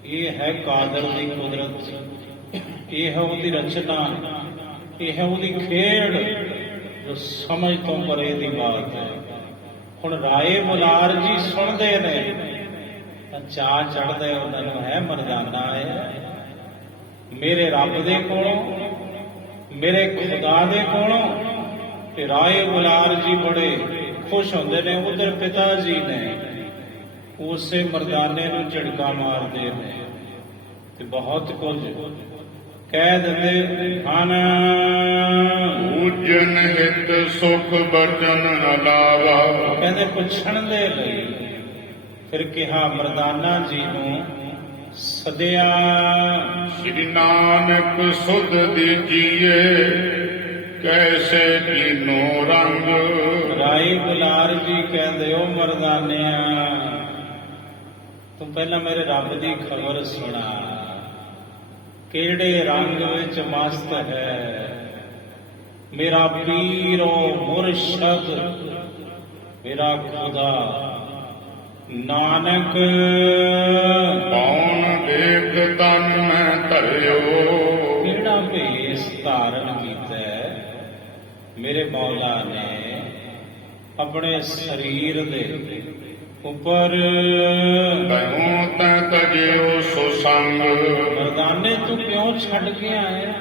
ਇਹ ਹੈ ਕਾਦਰ ਦੀ ਕੁਦਰਤ, ਇਹ ਹੈ ਉਹਦੀ ਰਚਨਾ, ਇਹ ਹੈ ਉਹਦੀ ਖੇਡ, ਜੋ ਸਮਝ ਤੋਂ ਪਰੇ ਦੀ ਬਾਤ ਹੈ। ਹੁਣ ਰਾਏ ਮੁਲਾਰ ਜੀ ਸੁਣਦੇ ਨੇ ਤਾਂ ਚਾਅ ਚੜ੍ਹਦਾ ਉਹਨਾਂ ਨੂੰ, ਹੈ ਮਰਦਾਨਾ ਹੈ ਮੇਰੇ ਰੱਬ ਦੇ ਕੋਲੋਂ, ਮੇਰੇ ਖੁਦਾ ਦੇ ਕੋਲੋਂ। ਤੇ ਰਾਏ ਮੁਲਾਰ ਜੀ ਬੜੇ ਖੁਸ਼ ਹੁੰਦੇ ਨੇ। ਉਧਰ ਪਿਤਾ ਜੀ ਨੇ ਉਸੇ ਮਰਦਾਨੇ ਨੂੰ ਝਿੜਕਾ ਮਾਰਦੇ ਨੇ ਤੇ ਬਹੁਤ ਕੁਝ ਕਹਿ ਦਿੰਦੇ ਹਨ। ਪੂਜਨ ਹਿਤ ਸੁਖ ਬਚਨ ਅਲਾਵਾ, ਕਹਿੰਦੇ ਪੁੱਛਣ ਦੇ ਲਈ ਫਿਰ ਕਿਹਾ ਮਰਦਾਨਾ ਜੀ ਨੂੰ ਸਦਿਆ। ਸ੍ਰੀ ਨਾਨਕ ਸੁਧ ਦੀਜੀਏ ਕੈਸੇ ਕੀਨੋ ਰੰਗ। ਰਾਏ ਗੁਲਾਰ ਜੀ ਕਹਿੰਦੇ ਉਹ ਮਰਦਾਨਿਆ, ਤੂੰ ਪਹਿਲਾਂ ਮੇਰੇ ਰੱਬ ਦੀ ਖਬਰ ਸੁਣਾ, ਕਿਹੜੇ ਰੰਗ ਵਿੱਚ ਮਸਤ ਹੈ ਮੇਰਾ ਪੀਰੋ ਮੁਰਸ਼ਦ, ਮੇਰਾ ਖੁਦਾ ਨਾਨਕ। ਕੌਣ ਦੇਖ ਤਨ ਮੈਂ ਧਰਿਓ, ਕਿਹੜਾ ਭੇਸ ਧਾਰਨ ਕੀਤਾ ਮੇਰੇ ਮੌਲਾ ਨੇ ਆਪਣੇ ਸਰੀਰ ਦੇ ਉੱਪਰ। ਤੈਨੂੰ ਤੈ ਤਜਿਓ ਸੋ ਸੰਗ, ਮਰਦਾਨੇ ਤੂੰ ਕਿਉਂ ਛੱਡ ਕੇ ਆਇਆ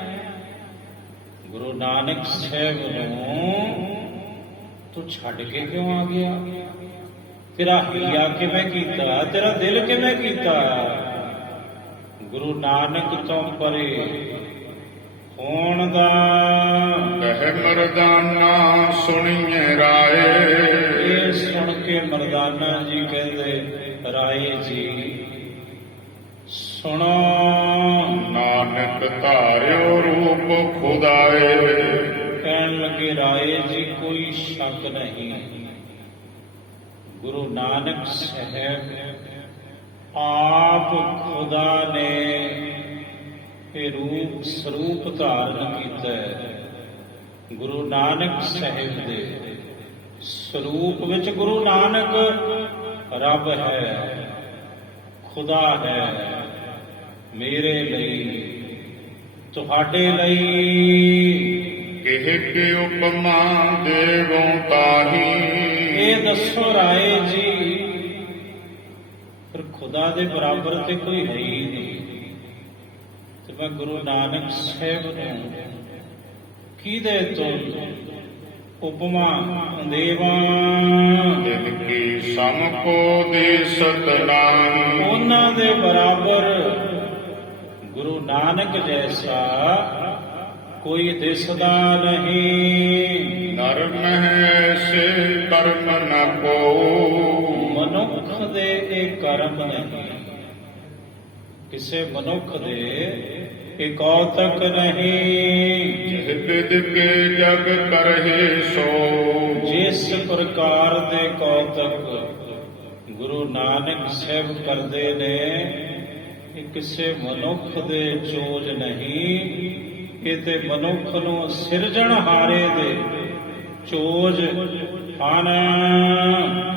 ਗੁਰੂ ਨਾਨਕ ਸਾਹਿਬ ਨੂੰ? ਤੂੰ ਛੱਡ ਕੇ ਕਿਉਂ ਆ ਗਿਆ? ਤੇਰਾ ਹਿਆ ਕਿਵੇਂ ਕੀਤਾ? ਤੇਰਾ ਦਿਲ ਕਿਵੇਂ ਕੀਤਾ? ਗੁਰੂ ਨਾਨਕ ਤੋਂ ਪਰੇ ਹੋਣ ਦਾ ਕਹਿ ਮਰਦਾਨਾ ਸੁਣੀਏ ਰਾਏ। ਇਹ ਸੁਣ ਕੇ ਮਰਦਾਨਾ ਜੀ ਕਹਿੰਦੇ ਰਾਏ ਜੀ ਸੁਣੋ, ਨਾਨਕ ਧਾਰਿਓ ਰੂਪ ਖੁਦਾਏ। ਕਹਿਣ ਲੱਗੇ ਰਾਏ ਜੀ ਕੋਈ ਸ਼ੱਕ ਨਹੀਂ, ਗੁਰੂ ਨਾਨਕ ਸਾਹਿਬ ਆਪ ਖੁਦਾ ਨੇ ਇਹ ਰੂਪ ਸਰੂਪ ਧਾਰਨ ਕੀਤਾ ਹੈ। ਗੁਰੂ ਨਾਨਕ ਸਾਹਿਬ ਦੇ ਸਰੂਪ ਵਿੱਚ ਗੁਰੂ ਨਾਨਕ ਰੱਬ ਹੈ, ਖੁਦਾ ਹੈ। ਮੇਰੇ ਲਈ, ਤੁਹਾਡੇ ਲਈ ਕਿਹ ਕਿ ਉਪਮਾ ਦੇਵੋ ਤਾਹੀ। ਇਹ ਦੱਸੋ ਰਾਏ ਜੀ, ਪਰ ਖੁਦਾ ਦੇ ਬਰਾਬਰ ਤੇ ਕੋਈ ਹੈ ਹੀ ਨਹੀਂ, ਤੇ ਮੈਂ ਗੁਰੂ ਨਾਨਕ ਸਾਹਿਬ ਨੂੰ ਕਿਹਦੇ ਤੋਂ ਉਪਮਾ ਦੇਵਾ ਤਿਨ ਕੀ ਸਮ ਕੋ ਦਿਸਤ ਨਾਹੀ। ਉਹਨਾਂ ਦੇ ਬਰਾਬਰ ਗੁਰੂ ਨਾਨਕ ਜੈਸਾ ਕੋਈ ਦਿਸਦਾ ਨਹੀਂ। ਨਰ ਮਹਿ ਐਸੇ ਕਰਮ ਨ ਕੋ। ਮਨੁੱਖ ਦੇ ਇਹ ਕਰਮ ਨਹੀਂ, ਕਿਸੇ ਮਨੁੱਖ ਦੇ ਇਹ ਕੌਤਕ ਨਹੀਂ। ਜਿਹ ਵਿਦ ਕੇ ਜਗ ਕਰਹਿ ਸੋ। ਜਿਸ ਪ੍ਰਕਾਰ ਦੇ ਕੌਤਕ ਗੁਰੂ ਨਾਨਕ ਸਾਹਿਬ ਕਰਦੇ ਨੇ, ਇਹ ਕਿਸੇ ਮਨੁੱਖ ਦੇ ਚੋਜ ਨਹੀਂ। ਇਹ ਤੇ ਮਨੁੱਖ ਨੂੰ ਸਿਰਜਣਹਾਰੇ ਦੇ ਚੋਜ ਹਨ।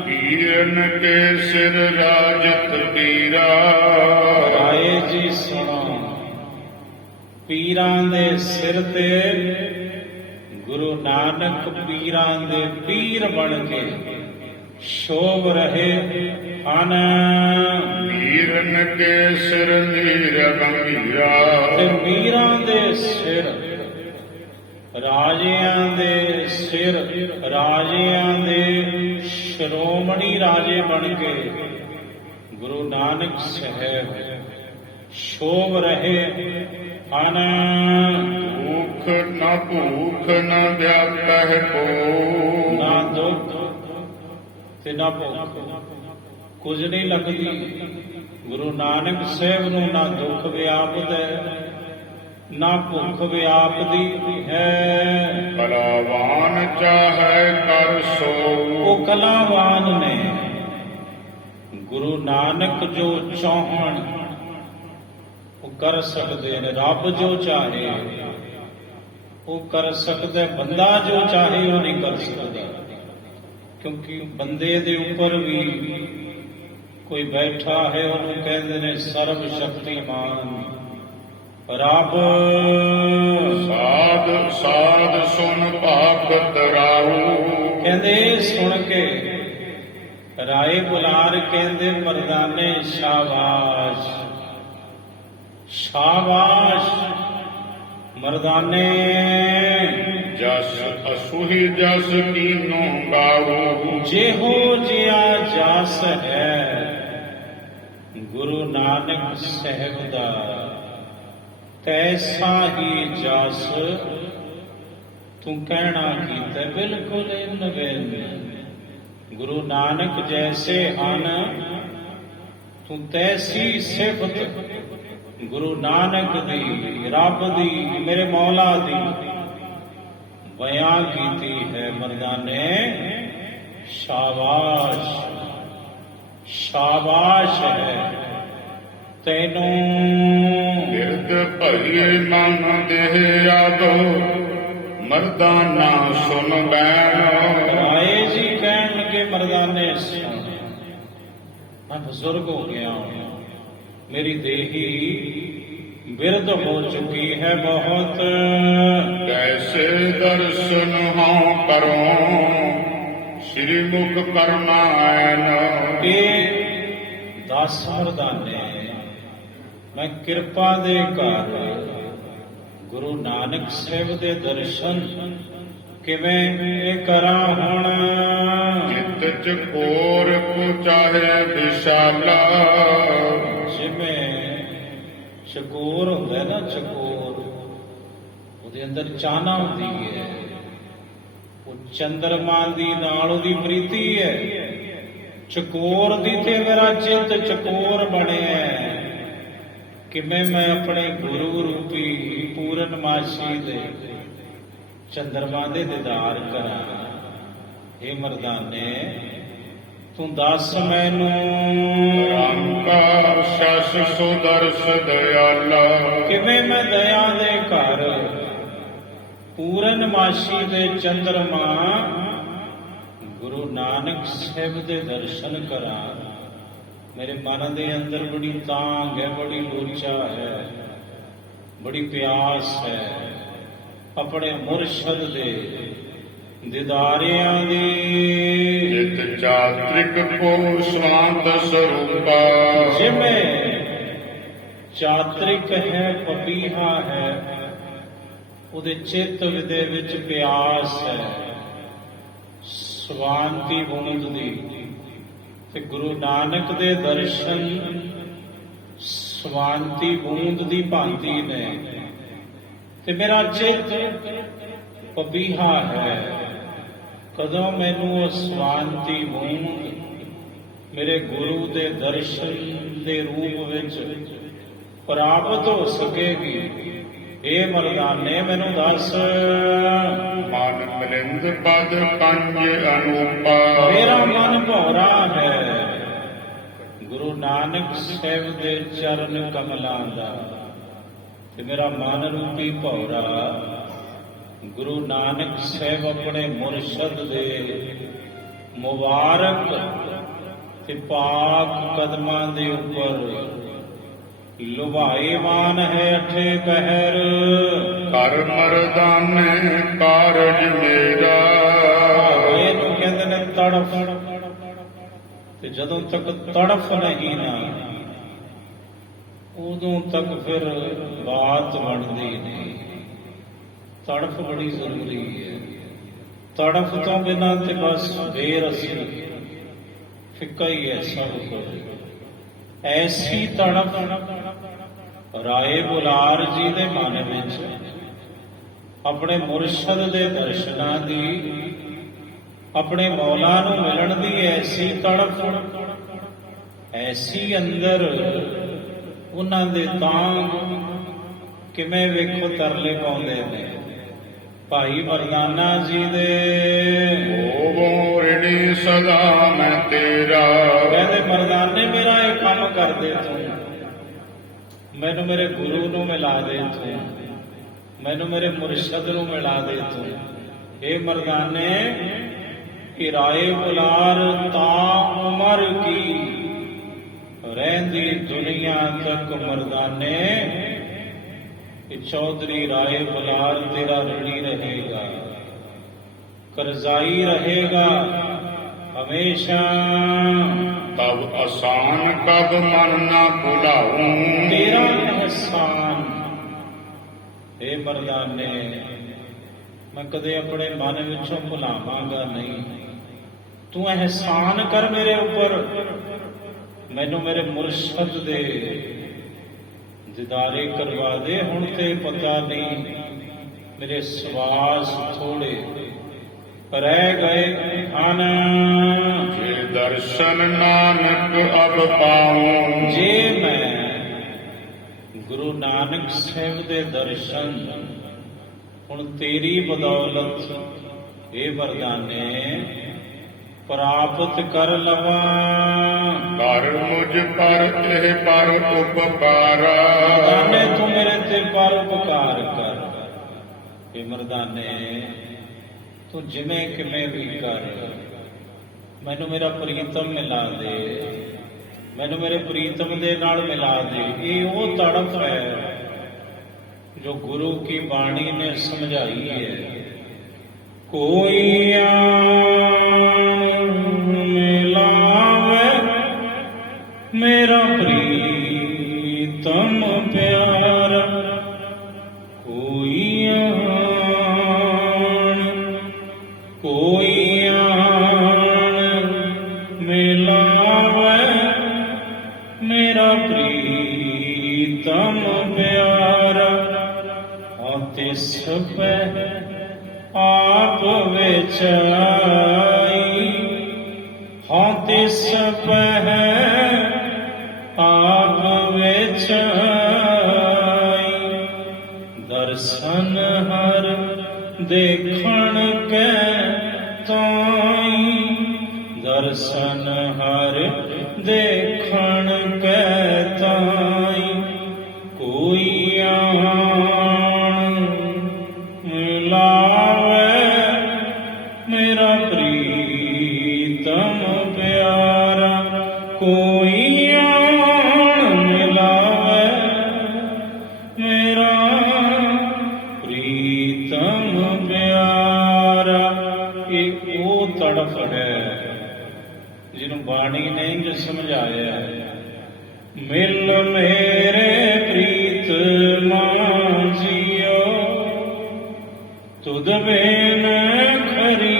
ਪੀਰਨ ਕੇ ਸਿਰ ਰਾਜਤ ਪੀਰਾ। ਰਾਏ ਜੀ ਸੁਣੋ, ਪੀਰਾਂ ਦੇ ਸਿਰ ਤੇ ਗੁਰੂ ਨਾਨਕ ਪੀਰਾਂ ਦੇ ਪੀਰ ਬਣ ਕੇ ਸ਼ੋਭ ਰਹੇ ਹਨ। ਪੀਰਨ ਕੇ ਸਿਰ ਨੀਰ ਗੰਭੀਰਾ। ਤੇ ਪੀਰਾਂ ਦੇ ਸਿਰ, ਰਾਜਿਆਂ ਦੇ ਸਿਰ, ਰਾਜਿਆਂ ਦੇ ਸ਼੍ਰੋਮਣੀ ਰਾਜੇ ਬਣ ਕੇ ਗੁਰੂ ਨਾਨਕ ਸਾਹਿਬ ਸ਼ੋਭ ਰਹੇ ਹਨ। ਭੂਖ ਨ ਭੂਖ ਨ ਵਿਆਪਹਿ ਕੋ। ਨਾ ਦੁੱਖ ਤੇ ਨਾ ਭੁੱਖ, ਕੁਝ ਨਹੀਂ ਲੱਗਦੀ ਗੁਰੂ ਨਾਨਕ ਸਾਹਿਬ ਨੂੰ। ਨਾ ਦੁੱਖ ਵਿਆਪਦਾ ਨਾ ਭੁੱਖ ਵਿਆਪਦੀ ਹੈ। ਕਲਾਵਾਨ ਚਾਹੈ ਕਰ ਸੋ। ਉਹ ਕਲਾਵਾਨ ਨੇ। ਗੁਰੂ ਨਾਨਕ ਜੋ ਚਾਹਣ ਉਹ ਕਰ ਸਕਦੇ ਨੇ। ਰੱਬ ਜੋ ਚਾਹੇ ਉਹ ਕਰ ਸਕਦਾ, ਬੰਦਾ ਜੋ ਚਾਹੇ ਉਹ ਨਹੀਂ ਕਰ ਸਕਦਾ। ਕਿਉਂਕਿ ਬੰਦੇ ਦੇ ਉੱਪਰ ਵੀ ਕੋਈ ਬੈਠਾ ਹੈ, ਉਹਨੂੰ ਕਹਿੰਦੇ ਨੇ ਸਰਬ ਸ਼ਕਤੀਮਾਨ ਰੱਬ। ਸਾਧ ਸਾਧ ਸੁਨ ਭਾਗਤ ਰਾਉ। ਕਹਿੰਦੇ ਸੁਣ ਕੇ ਰਾਏ ਬੁਲਾਰ ਕਹਿੰਦੇ ਮਰਦਾਨੇ ਸ਼ਾਬਾਸ਼ ਸ਼ਾਬਾਸ਼ ਮਰਦਾਨੇ। ਜਸ ਅਸੁਹੀ ਜਸ ਕੀਨੋ ਗਾਉ। ਜਿਹੋ ਜਿਹਾ ਜਸ ਹੈ ਗੁਰੂ ਨਾਨਕ ਸਾਹਿਬ ਦਾ, ਤੈਸਾ ਹੀ ਜਸ ਤੂੰ ਕਹਿਣਾ ਕੀਤਾ। ਬਿਲਕੁਲ ਨਵੇਂ ਗੁਰੂ ਨਾਨਕ ਜੈਸੇ ਹਨ, ਤੂੰ ਤੈਸੀ ਸਿਫਤ ਗੁਰੂ ਨਾਨਕ ਦੀ, ਰੱਬ ਦੀ, ਮੇਰੇ ਮੌਲਾ ਦੀ ਬਿਆਨ ਕੀਤੀ ਹੈ। ਮਰਦਾਨੇ ਸ਼ਾਬਾਸ਼ ਸ਼ਾਬਾਸ਼ ਹੈ ਤੈਨੂੰ। ਬਿਰਦ ਭਈ ਮਨ ਦੇਹ ਆਦੋ ਮਰਦਾਨਾ ਸੁਨ ਬੈਣ। ਰਾਏ ਜੀ ਕਹਿਣ ਲੱਗੇ ਮਰਦਾਨੇ ਸੁਣ, ਮੈਂ ਬਜ਼ੁਰਗ ਹੋ ਗਿਆ ਹਾਂ, ਮੇਰੀ ਦੇਹੀ ਬਿਰਧ ਹੋ ਚੁੱਕੀ ਹੈ ਬਹੁਤ। ਕੈਸੇ ਦਰਸ਼ਨ ਹਉ ਕਰੋ ਸ੍ਰੀ ਮੁਖ ਕਰਨਾਇਨ। ਇਹ 10 ਮਰਦਾਨੇ ਮੈਂ ਕਿਰਪਾ ਦੇ ਘਰ ਗੁਰੂ ਨਾਨਕ ਸਾਹਿਬ ਦੇ ਦਰਸ਼ਨ ਕਿਵੇਂ ਇਹ ਕਰਾਂ ਹੁਣ। ਚਿਤ ਚਕੋਰ ਕੋ ਚਾਹੇ ਵਿਸ਼ਾਲਾ। ਜਿਵੇਂ ਚਕੋਰ ਹੁੰਦਾ ਨਾ, ਚਕੋਰ ਉਹਦੇ ਅੰਦਰ ਚਾਹਨਾ ਹੁੰਦੀ ਹੈ। ਉਹ ਚੰਦਰਮਾ ਦੀ ਨਾਲ ਉਹਦੀ ਪ੍ਰੀਤੀ ਹੈ। ਚਕੋਰ ਦੀ ਤੇ ਮੇਰਾ ਚਿੱਤ ਚਕੋਰ ਬਣਿਆ। ਕਿਵੇਂ ਮੈਂ ਆਪਣੇ ਗੁਰੂ ਰੂਪੀ ਪੂਰਨਮਾਸ਼ੀ ਦੇ ਚੰਦਰਮਾ ਦੇ ਦੀਦਾਰ ਕਰਾਂ। ਇਹ ਮਰਦਾਨੇ ਤੂੰ ਦੱਸ ਮੈਨੂੰ। ਰੰਗਾ ਸ਼ਸ ਸੁਦਰਸ ਦਿਆਲਾ। ਕਿਵੇਂ ਮੈਂ ਦਇਆ ਦੇ ਘਰ ਪੂਰਨਮਾਸ਼ੀ ਦੇ ਚੰਦਰਮਾ ਗੁਰੂ ਨਾਨਕ ਸਾਹਿਬ ਦੇ ਦਰਸ਼ਨ ਕਰਾਂ। ਮੇਰੇ ਮਨ ਦੇ ਅੰਦਰ ਬੜੀ ਤਾਂਘ ਹੈ, ਬੜੀ ਲੋਚਾ ਹੈ, ਬੜੀ ਪਿਆਸ ਹੈ ਆਪਣੇ ਮੁਰਸ਼ਦ ਦੇ ਦੀਦਾਰਿਆਂ ਦੀ। ਜਿਤ ਚਾਤ੍ਰਿਕ ਕੋ ਸ਼ਾਂਤ ਸਰੂਪਾ। ਜਿਵੇਂ ਚਾਤ੍ਰਿਕ ਹੈ, ਪਪੀਹਾ ਹੈ, ਉਹਦੇ ਚਿੱਤ ਦੇ ਵਿੱਚ ਪਿਆਸ ਹੈ, ਸਵਾਂਤੀ ਬੂੰਦ ਦੀ, ਤੇ ਗੁਰੂ ਨਾਨਕ ਦੇ ਦਰਸ਼ਨ ਸਵਾਂਤੀ ਬੂੰਦ ਦੀ ਭਾਂਤੀ ਨੇ। ਤੇ ਮੇਰਾ ਚਿੱਤ ਪਪੀਹਾ ਹੈ, ਕਦੋਂ ਮੈਨੂੰ ਉਹ ਸਵਾਂਤੀ ਬੂੰਦ ਮੇਰੇ ਗੁਰੂ ਦੇ ਦਰਸ਼ਨ ਦੇ ਰੂਪ ਵਿੱਚ ਪ੍ਰਾਪਤ ਹੋ ਸਕੇਗੀ। ਇਹ ਮਰਦਾਨੇ ਮੈਨੂੰ ਦੱਸ। ਮਨ ਮਿਲਿੰਦ ਪਦ ਕੰਜ ਅਨੂਪਾ। ਮੇਰਾ ਮਨ ਭੌਰਾ ਹੈ ਗੁਰੂ ਨਾਨਕ ਸਾਹਿਬ ਦੇ ਚਰਨ ਕਮਲਾਂ ਦਾ, ਤੇ ਮੇਰਾ ਮਨ ਰੂਪੀ ਭੌਰਾ ਗੁਰੂ ਨਾਨਕ ਸਾਹਿਬ ਆਪਣੇ ਮੁਰਸ਼ਦ ਦੇ ਮੁਬਾਰਕ ਤੇ ਪਾਕ ਕਦਮਾਂ ਦੇ ਉੱਪਰ ਲੁਭਾਏਮਾਨ ਹੈ ਅਠੇ ਪਹਿਰ। ਕਰ ਮਰਦਾਨੇ ਕਾਰਜ ਮੇਰਾ। ਇਹਨੂੰ ਕਹਿੰਦੇ ਨੇ ਤੜਫ, ਤੇ ਜਦੋਂ ਤੱਕ ਤੜਫ ਨਹੀਂ ਨਾ ਉਦੋਂ ਤੱਕ ਫਿਰ ਬਾਤ ਬਣਦੀ ਨਹੀਂ। ਤੜਫ ਬੜੀ ਜ਼ਰੂਰੀ ਹੈ। ਤੜਫ ਤੋਂ ਬਿਨਾਂ ਤੇ ਬਸ ਬੇਰਸੀ, ਫਿੱਕਾ ਹੀ ਹੈ ਸਭ ਕੁਝ। ਐਸੀ ਤੜਫ ਰਾਏ ਬੁਲਾਰ ਜੀ ਦੇ ਮਨ ਵਿੱਚ ਆਪਣੇ ਮੁਰਸ਼ਦ ਦੇ ਦਰਸ਼ਨਾਂ ਦੀ, ਆਪਣੇ ਮੌਲਾ ਨੂੰ ਮਿਲਣ ਦੀ ਐਸੀ ਤੜਫ, ਐਸੀ ਅੰਦਰ ਉਹਨਾਂ ਦੇ ਤਾਂਗ ਕਿਵੇਂ ਵੇਖੋ ਤਰਲੇ ਪਾਉਂਦੇ ਨੇ। ਭਾਈ ਮਰਦਾਨਾ ਜੀ ਦੇ ਹੋਵੋ ਰਿਣੀ ਸਦਾ ਮੈਂ ਤੇਰਾ। ਕਹਿੰਦੇ ਮਰਦਾਨੇ ਮੇਰਾ ਇਹ ਕੰਮ ਕਰ ਦੇ ਤੂੰ, ਮੈਨੂੰ ਮੇਰੇ ਗੁਰੂ ਨੂੰ ਮਿਲਾ ਦੇ ਤੂੰ, ਮੈਨੂੰ ਮੇਰੇ ਮੁਰਸ਼ਦ ਨੂੰ ਮਿਲਾ ਦੇ ਤੂੰ। ਇਹ ਮਰਦਾਨੇ ਕਿ ਰਾਏ ਬੁਲਾਰ ਤਾਂ ਉਮਰ ਕੀ ਰਹਿੰਦੀ ਦੁਨੀਆ ਤੱਕ ਮਰਦਾਨੇ, ਕਿ ਚੌਧਰੀ ਰਾਏ ਬੁਲਾਰ ਤੇਰਾ ਰਣੀ ਰਹੇਗਾ, ਕਰਜ਼ਾਈ ਰਹੇਗਾ ਹਮੇਸ਼ਾ। ਤਬ ਆਸਾਨ ਕਬ ਮਨ ਨਾ ਭੁਲਾऊं। ਤੇਰਾ ਅਹਿਸਾਨ ਇਹ ਮਰਦਾਨੇ ਮੈਂ ਕਦੇ ਆਪਣੇ ਮਨ ਵਿੱਚੋਂ ਭੁਲਾਵਾਂਗਾ ਨਹੀਂ। ਤੂੰ ਅਹਿਸਾਨ ਕਰ ਮੇਰੇ ਉੱਪਰ, ਮੈਨੂੰ ਮੇਰੇ ਮੁਰਸ਼ਦ ਦੇ ਦੀਦਾਰੇ ਕਰਵਾ ਦੇ। ਹੁਣ ਤੇ ਪਤਾ ਨਹੀਂ ਮੇਰੇ ਸਵਾਸ ਥੋੜੇ ਰਹਿ ਗਏ ਹਨ। ਜੇ ਦਰਸ਼ਨ ਨਾਨਕ ਅਬ ਪਾऊं। ਜੇ ਮੈਂ ਗੁਰੂ ਨਾਨਕ ਸਾਹਿਬ ਦੇ ਦਰਸ਼ਨ ਹੁਣ ਤੇਰੀ ਬਦੌਲਤ ਇਹ ਵਰਦਾਨੇ ਪ੍ਰਾਪਤ ਕਰ ਲਵਾਂ। ਕਰ ਮੁਝ ਪਰ ਇਹ ਪਰ ਉਪਕਾਰਾ। ਮਰਦਾਨੇ ਤੂੰ ਮੇਰੇ ਤੇ ਪਰ ਉਪਕਾਰ ਕਰ। ਇਹ ਮਰਦਾਨੇ ਤੂੰ ਜਿਵੇਂ ਕਿਵੇਂ ਵੀ ਕਰ, ਮੈਨੂੰ ਮੇਰਾ ਪ੍ਰੀਤਮ ਮਿਲਾ ਦੇ, ਮੈਨੂੰ ਮੇਰੇ ਪ੍ਰੀਤਮ ਦੇ ਨਾਲ ਮਿਲਾ ਦੇ। ਇਹ ਉਹ ਤੜਫ ਹੈ ਜੋ ਗੁਰੂ ਕੀ ਬਾਣੀ ਨੇ ਸਮਝਾਈ ਹੈ। ਕੋਈ ਮਿਲਾਵੇ ਮੇਰਾ ਪ੍ਰੀਤਮ ਪਿਆਰ, ਕੋਈ ਮਿਲਾਵੇ ਮੇਰਾ ਪ੍ਰੀਤਮ ਪਿਆਰ। ਤਿਸ ਪੈ ਆਪ ਵਿੱਚ ਆਈ, ਹਾਂ ਤਿਸ ਪੈ ਆਪ ਵਿੱਚ ਆਈ। ਦਰਸ਼ਨ ਹਰ ਦੇਖਣ ਕੈ ਤਾਈ, ਦਰਸ਼ਨ ਹਰ ਦੇਖਣ ਕੈ ਤਾਈ। ਕੋਈ ਮਿਲਾਵੇ ਮੇਰਾ ਪ੍ਰੀਤਮ ਪਿਆਰਾ, ਕੋਈ ਮਿਲਾਵੇ ਮੇਰਾ ਪ੍ਰੀਤਮ ਪਿਆਰਾ। ਇਹ ਉਹ ਤੜਫ ਹੈ ਜਿਹਨੂੰ ਬਾਣੀ ਨੇ ਇੰਜ ਸਮਝਾਇਆ। ਮਿਲ ਮੇਰੇ ਪ੍ਰੀਤਮਾ ਜੀਓ, ਤੁਧ ਬਿਨ ਖਰੀ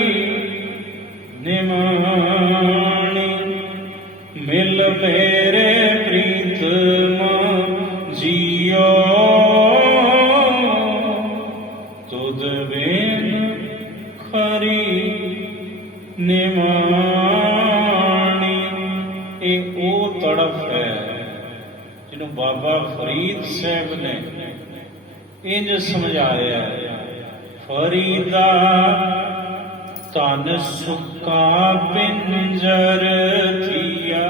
ਬਾਬਾ ਫਰੀਦ ਸਾਹਿਬ ਨੇ ਇੰਜ ਸਮਝਾਇਆ, ਫਰੀਦਾ ਤਨ ਸੁੱਕਾ ਪਿੰਜਰ ਥੀਆ,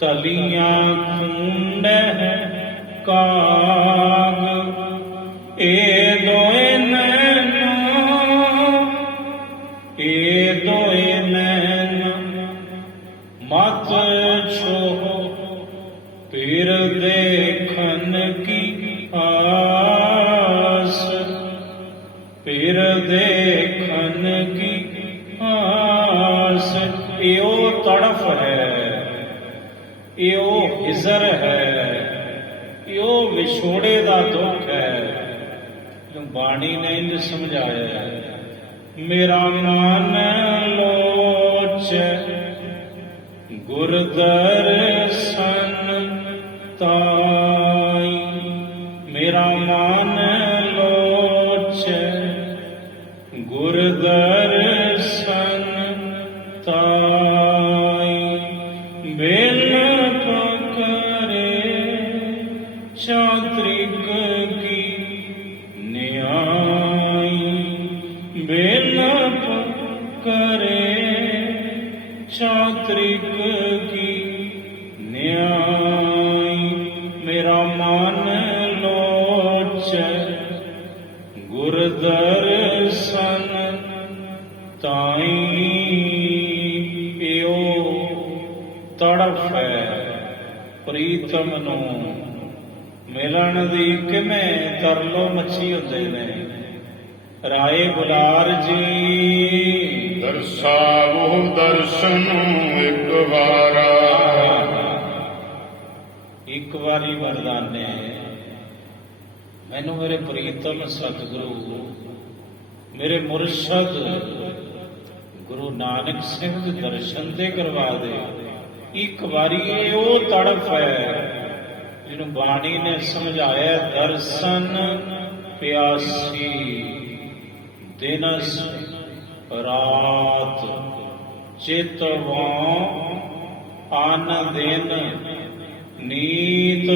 ਤਲੀਆਂ ਖੂੰਡੈ ਕਾਗ, ਇਹ ਦੋਏ ਨੈਣਾ, ਇਹ ਦੋਏ ਨੈਣਾ ਮਤ ਛੋਹ, ਫਿਰ ਦੇਖਣ ਕੀ ਆਸ, ਫਿਰ ਦੇਖਣ ਕੀ ਆਸ। ਇਹੋ ਤੜਫ ਹੈ, ਇਹੋ ਹਿਜ਼ਰ ਹੈ, ਇਹੋ ਵਿਛੋੜੇ ਦਾ ਦੁੱਖ ਹੈ। ਬਾਣੀ ਨੇ ਇੰਝ ਸਮਝਾਇਆ, ਮੇਰਾ ਮਨ ਲੋਚੈ ਗੁਰ ਦਰਸ਼ਨ ਤਾਈ, ਮੇਰਾ ਮਨ ਲੋਚੈ ਗੁਰ ਦਰਸ਼ਨ ਤਾਈ, ਬਿਨ ਪਕਰੇ ਚਾਤ੍ਰਿਕ ਕੀ ਨਿਆਈ, ਬਿਨ ਪਕਰੇ ਚਾਤ੍ਰਿਕ ਕੀ ਨਿਆਈ, ਮੇਰਾ ਮਨ ਲੋਚੈ ਗੁਰ ਦਰਸ਼ਨ ਤਾਈ। ਇਹੋ ਤੜਫ ਹੈ ਪ੍ਰੀਤਮ ਨੂੰ ਮਿਲਣ ਦੀ, ਕਿਵੇਂ ਤਰਲੋ ਮੱਛੀ ਹੁੰਦੇ ਨੇ। ਰਾਏ ਬੁਲਾਰ ਜੀ ਦਰਸਾਵੋ ਦਰਸ਼ਨ ਇੱਕ ਵਾਰਾ, ਇੱਕ ਵਾਰੀ ਵਰਦਾਨੇ ਮੈਨੂੰ ਮੇਰੇ ਪ੍ਰੀਤਮ ਸਤਿਗੁਰੂ, ਮੇਰੇ ਮੁਰਸ਼ਦ ਗੁਰੂ ਨਾਨਕ ਸਿੰਘ ਦੇ ਦਰਸ਼ਨ ਤੇ ਕਰਵਾ ਦੇ। ਇੱਕ ਵਾਰੀ ਇਹ ਉਹ ਤੜਫ ਹੈ ਜਿਹਨੂੰ ਬਾਣੀ ਨੇ ਸਮਝਾਇਆ, ਦਰਸ਼ਨ ਪਿਆਸੀ ਦਿਨਸ ਰਾਤ, ਚਿਤਵਾਂ ਆਨ ਦਿਨ ਨੀਤ,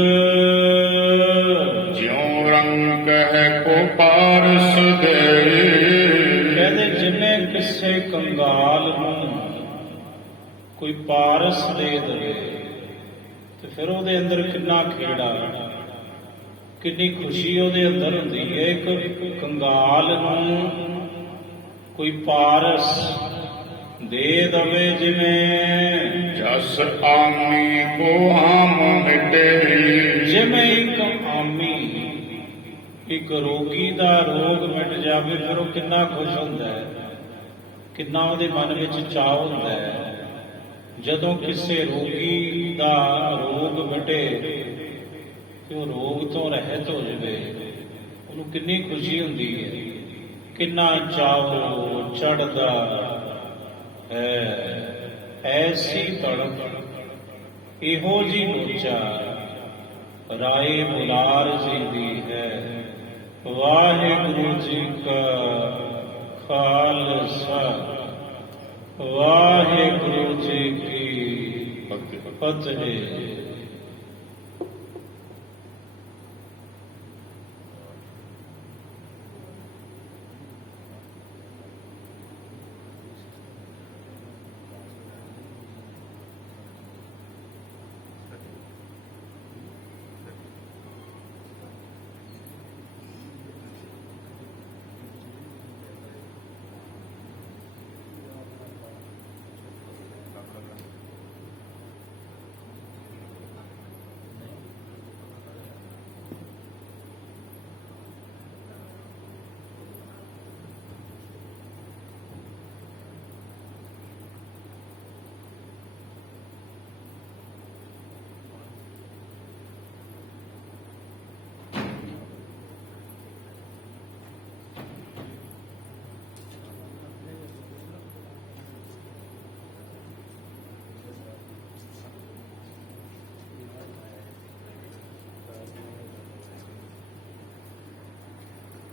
ਜਿਉ ਰੰਗ ਹੈ ਕੋ ਪਾਰਸ ਦੇ। ਕਹਿੰਦੇ ਜਿਵੇਂ ਕਿਸੇ ਕੰਗਾਲ ਨੂੰ ਕੋਈ ਪਾਰਸ ਦੇ ਦੇਵੇ ਤੇ ਫਿਰ ਉਹਦੇ ਅੰਦਰ ਕਿੰਨਾ ਖੇੜਾ, ਕਿੰਨੀ ਖੁਸ਼ੀ ਉਹਦੇ ਅੰਦਰ ਹੁੰਦੀ ਹੈ। ਇੱਕ ਕੰਗਾਲ ਨੂੰ ਕੋਈ ਪਾਰਸ ਦੇ ਦਵੇ, ਜਿਵੇਂ ਜਸ ਆਮੀ ਕੋ ਆਮ ਮਿਟੇ, ਜਿਵੇਂ ਇੱਕ ਆਮੀ, ਇੱਕ ਰੋਗੀ ਦਾ ਰੋਗ ਮਿਟ ਜਾਵੇ ਫਿਰ ਉਹ ਕਿੰਨਾ ਖੁਸ਼ ਹੁੰਦਾ ਹੈ, ਕਿੰਨਾ ਉਹਦੇ ਮਨ ਵਿੱਚ ਚਾਅ ਹੁੰਦਾ ਹੈ। ਜਦੋਂ ਕਿਸੇ ਰੋਗੀ ਦਾ ਰੋਗ ਮਿਟੇ ਕਿ ਉਹ ਰੋਗ ਤੋਂ ਰਹਿਤ ਹੋ ਜਾਵੇ, ਉਹਨੂੰ ਕਿੰਨੀ ਖੁਸ਼ੀ ਹੁੰਦੀ ਹੈ, ਕਿੰਨਾ ਚਾਅ ਚੜ੍ਹਦਾ ਹੈ। ਐਸੀ ਤੜਪ ਇਹੋ ਜੀ ਲੋਚਾ ਰਾਏ ਬੁਲਾਰ ਜੀ ਦੀ ਹੈ। ਵਾਹਿਗੁਰੂ ਜੀ ਕਾ ਖਾਲਸਾ, ਵਾਹਿਗੁਰੂ ਜੀ ਕੀ ਫਤਿਹ।